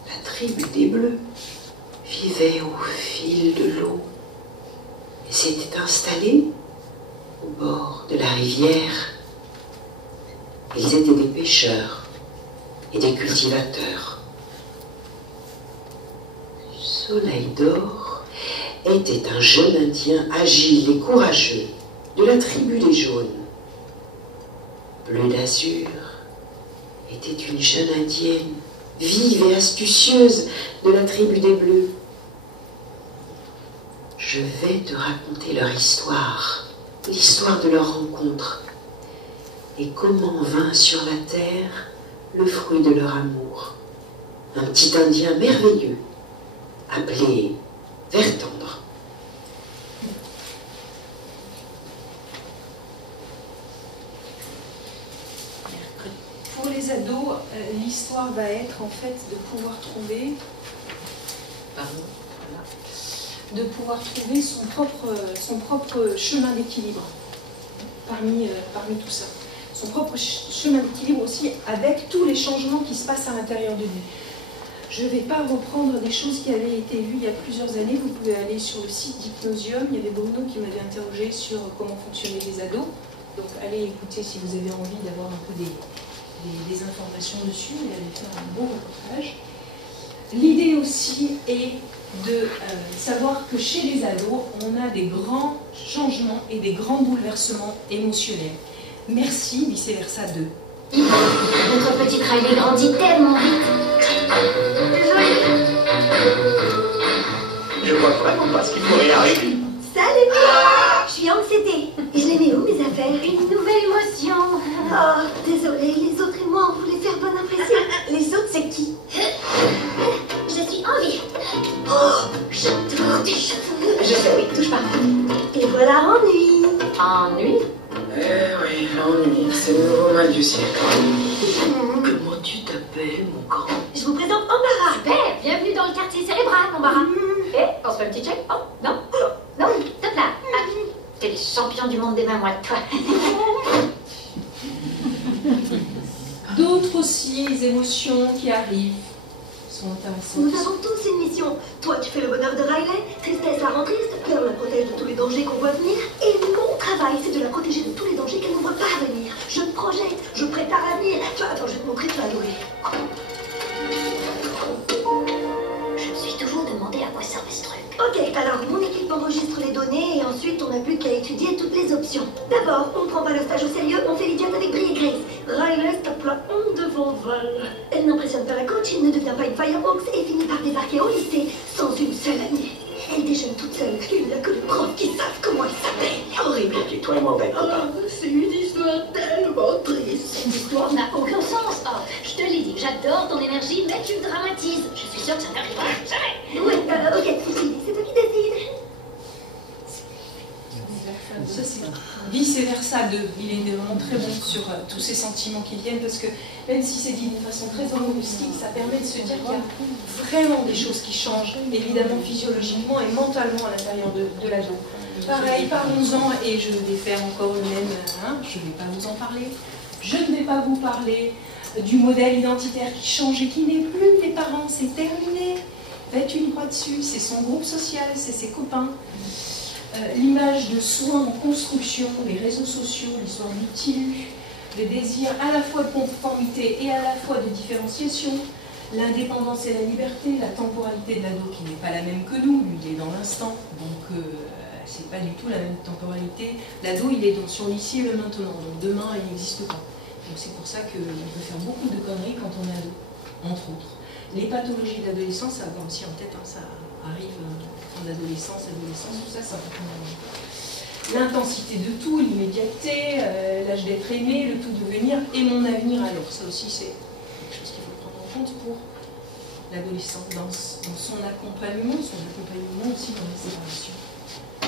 La tribu des bleus vivait au fil de l'eau et s'était installée au bord de la rivière. Ils étaient des pêcheurs et des cultivateurs. Le soleil d'or était un jeune Indien agile et courageux de la tribu des jaunes. Bleu d'azur était une jeune Indienne vive et astucieuse de la tribu des bleus. Je vais te raconter leur histoire, l'histoire de leur rencontre, et comment vint sur la terre le fruit de leur amour, un petit Indien merveilleux, appelé Vert Tendre. Pour les ados, l'histoire va être en fait de pouvoir trouver, de pouvoir trouver son propre chemin d'équilibre parmi tout ça. Son propre chemin d'équilibre aussi avec tous les changements qui se passent à l'intérieur de lui. Je ne vais pas reprendre des choses qui avaient été vues il y a plusieurs années. Vous pouvez aller sur le site d'Hypnosium. Il y avait Bruno qui m'avait interrogé sur comment fonctionnaient les ados. Donc allez écouter si vous avez envie d'avoir un peu des informations dessus. Il allait faire un beau reportage. L'idée aussi est de savoir que chez les ados, on a des grands changements et des grands bouleversements émotionnels. Merci, vice-versa 2. Votre petite Riley grandit tellement vite. Désolée. Je vois vraiment pas ce qui pourrait arriver. Salut, je suis anxiété. Et je les mets où, mes affaires? Une nouvelle émotion. Oh, désolée, les autres et moi, on voulait faire bonne impression. Les autres, c'est qui? Je suis Envie. Oh, j'adore tes cheveux. Je sais, oui, touche pas. Et voilà Ennui. Ennui? Oui, l'ennui, c'est le nouveau mal du siècle. Comment tu t'appelles, mon grand? Je vous présente Embarras. Super, bienvenue dans le quartier cérébral, Embarras. On se fait un petit check? Oh, non? Non, top là. Ah, t'es les champs. à moi de toi. D'autres aussi émotions qui arrivent sont intéressantes. Nous avons tous une mission. Toi, tu fais le bonheur de Riley, Tristesse la rend triste, Pearl la protège de tous les dangers qu'on voit venir, et mon travail, c'est de la protéger de tous les dangers qu'elle ne voit pas venir. Je te projette, je prépare l'avenir. Attends, je vais te montrer, tu vas adorer. Je me suis toujours demandé à quoi servait ce truc. Ok, alors mon équipe enregistre les données et ensuite on n'a plus qu'à étudier toutes les options. D'abord, on prend pas le stage au sérieux, on fait l'idiote avec Brie et Grace. Riley tape la honte devant Val. Elle n'impressionne pas la coach, il ne devient pas une firebox et finit par débarquer au lycée sans une seule amie. Elle déjeune toute seule, il n'y a que les profs qui savent comment elle s'appelle. Horrible, toi et mon bel copain. C'est une histoire tellement triste. Cette histoire n'a aucun sens. Oh, je te l'ai dit, j'adore ton énergie, mais tu le dramatises. Je suis sûre que ça n'arrivera jamais. Ouais, ok, c'est toi qui décides. Ça, c'est vice versa 2. Il est vraiment très bon sur tous ces sentiments qui viennent parce que même si c'est dit d'une façon très humoristique, ça permet de se dire qu'il y a vraiment des choses qui changent, évidemment physiologiquement et mentalement à l'intérieur de l'ado. Pareil, parlons-en et je vais faire encore le même. Je ne vais pas vous en parler. Je ne vais pas vous parler du modèle identitaire qui change et qui n'est plus les parents. C'est terminé. Faites une croix dessus. C'est son groupe social, c'est ses copains. L'image de soi en construction, les réseaux sociaux, l'histoire du tilu, le désir à la fois de conformité et à la fois de différenciation, l'indépendance et la liberté, la temporalité de l'ado qui n'est pas la même que nous, lui il est dans l'instant, donc c'est pas du tout la même temporalité. L'ado il est sur l'ici et le maintenant, donc demain il n'existe pas. Donc c'est pour ça qu'il peut faire beaucoup de conneries quand on est ado, entre autres. Les pathologies de l'adolescence, ça va aussi en tête, ça arrive en adolescence, tout ça, ça va. L'intensité de tout, l'immédiateté, l'âge d'être aimé, le tout devenir et mon avenir alors. Ça aussi, c'est quelque chose qu'il faut prendre en compte pour l'adolescent dans son accompagnement aussi dans les séparations.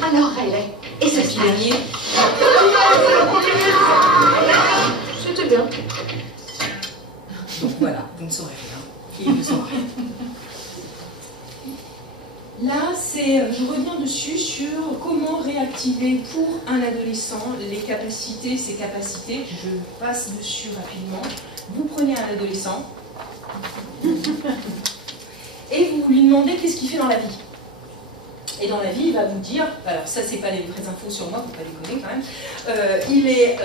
Alors, Riley, et ce petit dernier. C'était bien. Donc voilà, vous ne saurez rien. Il ne saura rien. Là, je reviens dessus sur comment réactiver pour un adolescent les capacités, ses capacités. Je passe dessus rapidement. Vous prenez un adolescent et vous lui demandez qu'est-ce qu'il fait dans la vie. Et dans la vie, il va vous dire, alors ça c'est pas les vraies infos sur moi, faut pas les connaître quand même, il est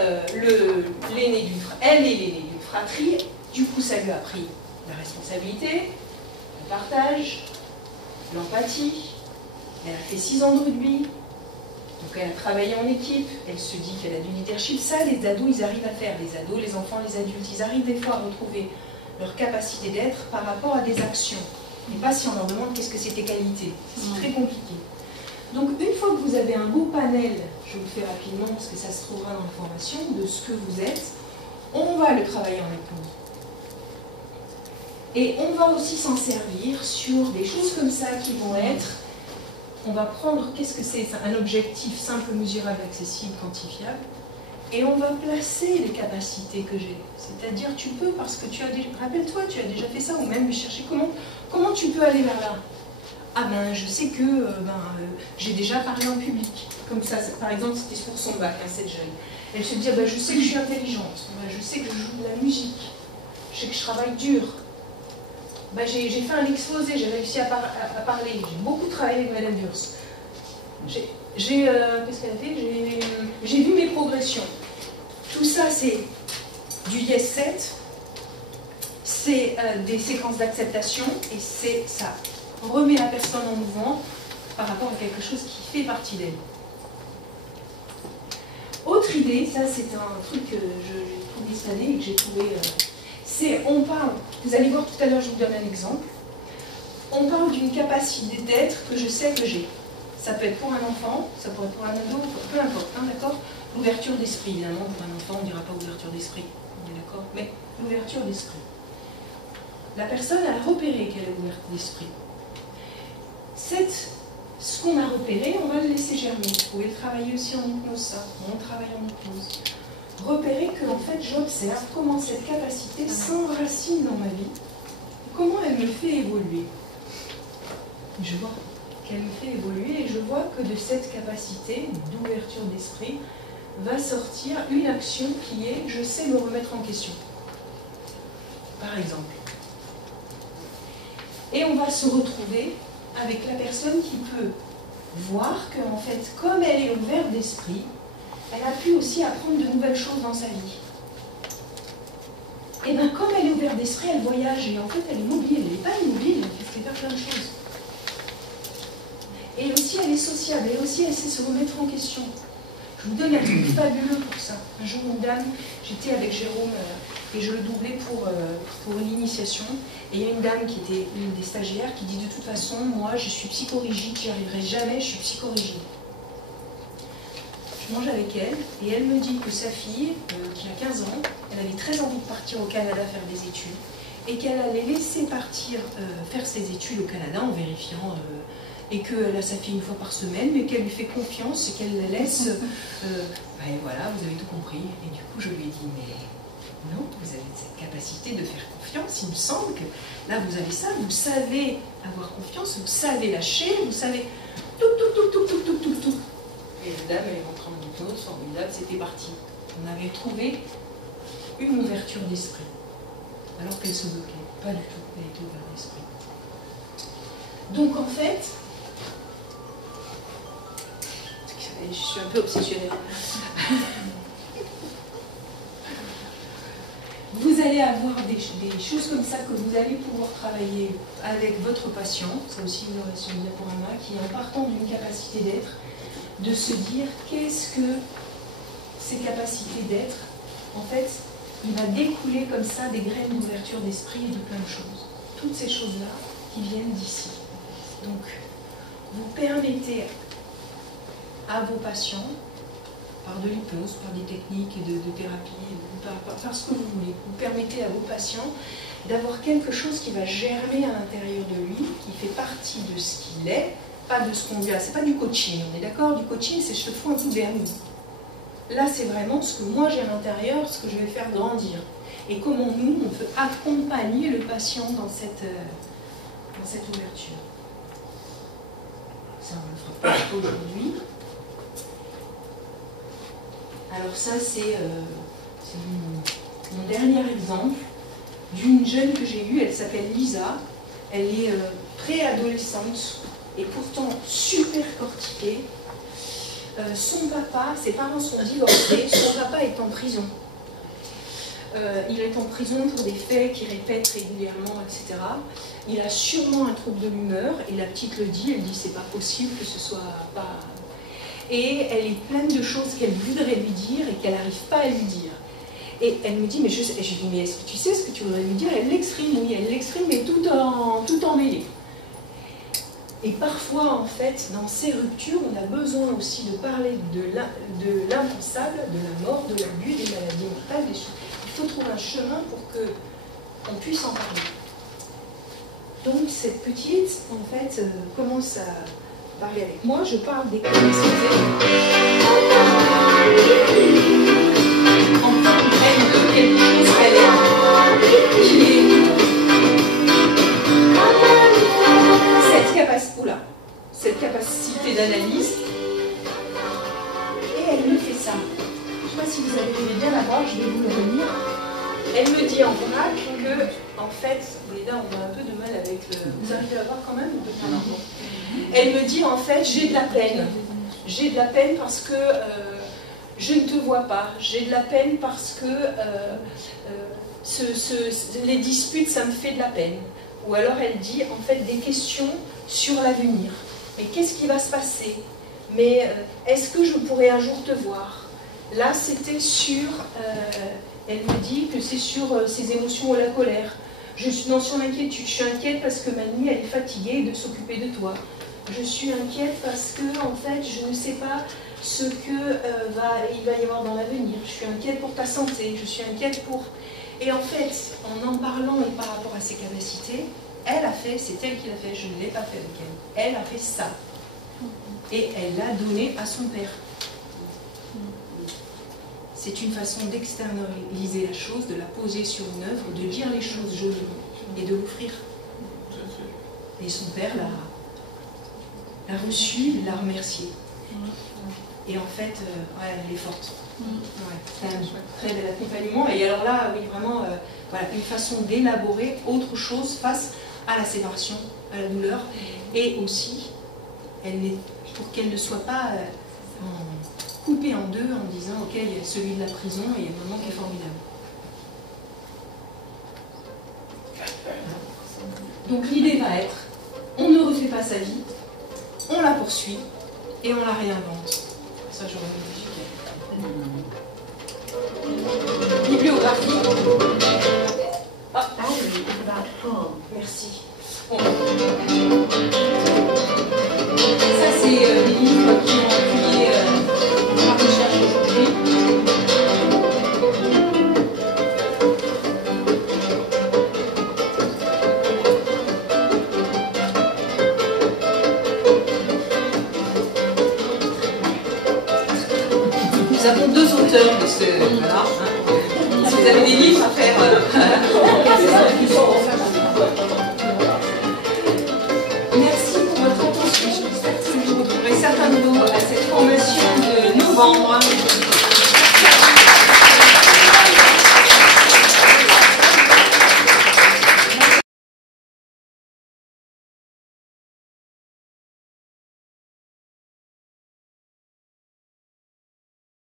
l'aîné elle est l'aînée d'une fratrie, du coup ça lui a pris la responsabilité, le partage, l'empathie, elle a fait 6 ans de rugby, donc elle a travaillé en équipe, elle se dit qu'elle a du leadership, ça les ados ils arrivent à faire, les ados, les enfants, les adultes, ils arrivent des fois à retrouver leur capacité d'être par rapport à des actions, et pas si on leur demande qu'est-ce que c'est tes qualités, c'est très compliqué. Donc une fois que vous avez un beau panel, je vous le fais rapidement parce que ça se trouvera dans la formation, de ce que vous êtes, on va le travailler en épouse. Et on va aussi s'en servir sur des choses comme ça qui vont être, on va prendre, qu'est-ce que c'est, un objectif simple, mesurable, accessible, quantifiable, et on va placer les capacités que j'ai. C'est-à-dire, tu peux, parce que tu as déjà, rappelle-toi, tu as déjà fait ça, ou même chercher comment tu peux aller vers là. Ah ben, je sais que j'ai déjà parlé en public. Comme ça, par exemple, c'était pour son bac, cette jeune. Elle se dit, ah ben, je sais que je suis intelligente, je sais que je joue de la musique, je sais que je travaille dur. Ben, j'ai fait un exposé, j'ai réussi à parler, j'ai beaucoup travaillé avec Madame Durs. Qu'est-ce qu'elle a fait? J'ai vu mes progressions. Tout ça, c'est du Yes 7, c'est des séquences d'acceptation, et ça remet la personne en mouvement par rapport à quelque chose qui fait partie d'elle. Autre idée, ça c'est un truc que j'ai trouvé cette année et que j'ai trouvé... on parle, vous allez voir tout à l'heure, je vous donne un exemple, on parle d'une capacité d'être que je sais que j'ai. Ça peut être pour un enfant, ça pourrait être pour un ado, peu importe, hein, d'accord? L'ouverture d'esprit, évidemment, pour un enfant, on ne dira pas ouverture d'esprit, on est d'accord? Mais l'ouverture d'esprit. La personne, elle a repéré qu'elle est ouverte d'esprit. Ce qu'on a repéré, on va le laisser germer. Vous pouvez le travailler aussi en hypnose, ça. On travaille en hypnose. Repérer que, en fait, j'observe comment cette capacité s'enracine dans ma vie, comment elle me fait évoluer. Je vois qu'elle me fait évoluer et je vois que de cette capacité d'ouverture d'esprit va sortir une action qui est « je sais me remettre en question ». Par exemple. Et on va se retrouver avec la personne qui peut voir qu'en fait, comme elle est ouverte d'esprit, elle a pu aussi apprendre de nouvelles choses dans sa vie. Et bien, comme elle est ouverte d'esprit, elle voyage, et en fait, elle est mobile. Elle n'est pas immobile, elle fait faire plein de choses. Et aussi, elle est sociable, et aussi, elle sait se remettre en question. Je vous donne un truc fabuleux pour ça. Un jour, une dame, j'étais avec Jérôme, et je le doublais pour une initiation, et il y a une dame qui était une des stagiaires qui dit de toute façon, moi, je suis psychorigide, j'y arriverai jamais, je suis psychorigide. Je mange avec elle, et elle me dit que sa fille, qui a 15 ans, elle avait très envie de partir au Canada faire des études, et qu'elle allait laisser partir faire ses études au Canada en vérifiant, et qu'elle a sa fille une fois par semaine, mais qu'elle lui fait confiance et qu'elle la laisse. Ben voilà, vous avez tout compris. Et du coup, je lui ai dit, mais non, vous avez cette capacité de faire confiance, il me semble que là, vous avez ça, vous savez avoir confiance, vous savez lâcher, vous savez tout. Et la dame, elle est rentrée en hypnose, formidable, c'était parti. On avait trouvé une ouverture d'esprit, alors qu'elle se bloquait. Pas du tout, elle était ouverte d'esprit. Donc en fait, je suis un peu obsessionnelle. Vous allez avoir des choses comme ça que vous allez pouvoir travailler avec votre patient, c'est aussi une relation de diaporama, qui en partant d'une capacité d'être, de se dire qu'est-ce que ces capacités d'être, en fait, il va découler comme ça des graines d'ouverture d'esprit et de plein de choses. Toutes ces choses-là qui viennent d'ici. Donc, vous permettez à vos patients, par de l'hypnose, par des techniques de thérapie, par ce que vous voulez, vous permettez à vos patients d'avoir quelque chose qui va germer à l'intérieur de lui, qui fait partie de ce qu'il est, pas de ce qu'on dit. C'est pas du coaching, on est d'accord? Du coaching, c'est je te fous un coup de vernis. Là, c'est vraiment ce que moi j'ai à l'intérieur, ce que je vais faire grandir. Et comment nous, on peut accompagner le patient dans cette ouverture. Ça, on ne le fera pas aujourd'hui. Alors ça, c'est mon dernier exemple d'une jeune que j'ai eue. Elle s'appelle Lisa. Elle est préadolescente et pourtant super cortiquée. Son papa, ses parents sont divorcés, son papa est en prison. Il est en prison pour des faits qu'il répète régulièrement, etc. Il a sûrement un trouble de l'humeur, et la petite le dit, elle dit c'est pas possible que ce soit pas... Et elle est pleine de choses qu'elle voudrait lui dire et qu'elle n'arrive pas à lui dire. Et elle me dit, mais je dis, mais est-ce que tu sais ce que tu voudrais lui dire? Elle l'exprime, oui, elle l'exprime, mais tout emmêlé. Et parfois, en fait, dans ces ruptures, on a besoin aussi de parler de l'impensable, de la mort, de l'abus, des maladies mentales, des choses. Il faut trouver un chemin pour qu'on puisse en parler. Donc, cette petite, en fait, commence à parler avec moi. Je parle des capacités. Enfin, elle de quelque chose qu'elle est, qui est cette capacité d'analyse, et elle me fait ça. Je ne sais pas si vous allez bien la voir, je vais vous le relire. Elle me dit en vrac que, en fait, là on a un peu de mal avec le... Vous arrivez à voir quand même? Elle me dit en fait, j'ai de la peine. J'ai de la peine parce que je ne te vois pas. J'ai de la peine parce que les disputes, ça me fait de la peine. Ou alors elle dit en fait des questions sur l'avenir. Mais qu'est-ce qui va se passer? Mais est-ce que je pourrais un jour te voir? Là, c'était sur... elle me dit que c'est sur ses émotions ou la colère. Je suis dans son inquiétude. Je suis inquiète parce que Mani, elle est fatiguée de s'occuper de toi. Je suis inquiète parce que, en fait, je ne sais pas ce qu'il va y avoir dans l'avenir. Je suis inquiète pour ta santé. Je suis inquiète pour... Et en fait, en parlant et par rapport à ses capacités, elle a fait, c'est elle qui l'a fait, je ne l'ai pas fait avec elle. Elle a fait ça. Et elle l'a donné à son père. C'est une façon d'externaliser la chose, de la poser sur une œuvre, de dire les choses joliment et de l'offrir. Et son père l'a reçu, l'a remercié. Et en fait, ouais, elle est forte. Ouais, c'est un très bel accompagnement. Et alors là, oui, vraiment, voilà, une façon d'élaborer autre chose face à la séparation, à la douleur, et aussi, pour qu'elle ne soit pas coupée en deux en disant, ok, il y a celui de la prison et il y a le moment qui est formidable. Donc l'idée va être, on ne refait pas sa vie, on la poursuit et on la réinvente. Ça, j'aurais modifié. Bibliographie. Ah. Merci. Bon. Ça, c'est les livres qui ont appuyé ma recherche aujourd'hui. Nous avons deux auteurs de ce... Voilà, hein. Si vous avez des livres à faire... Merci pour votre attention. Je vous retrouverai certainement à cette formation de novembre.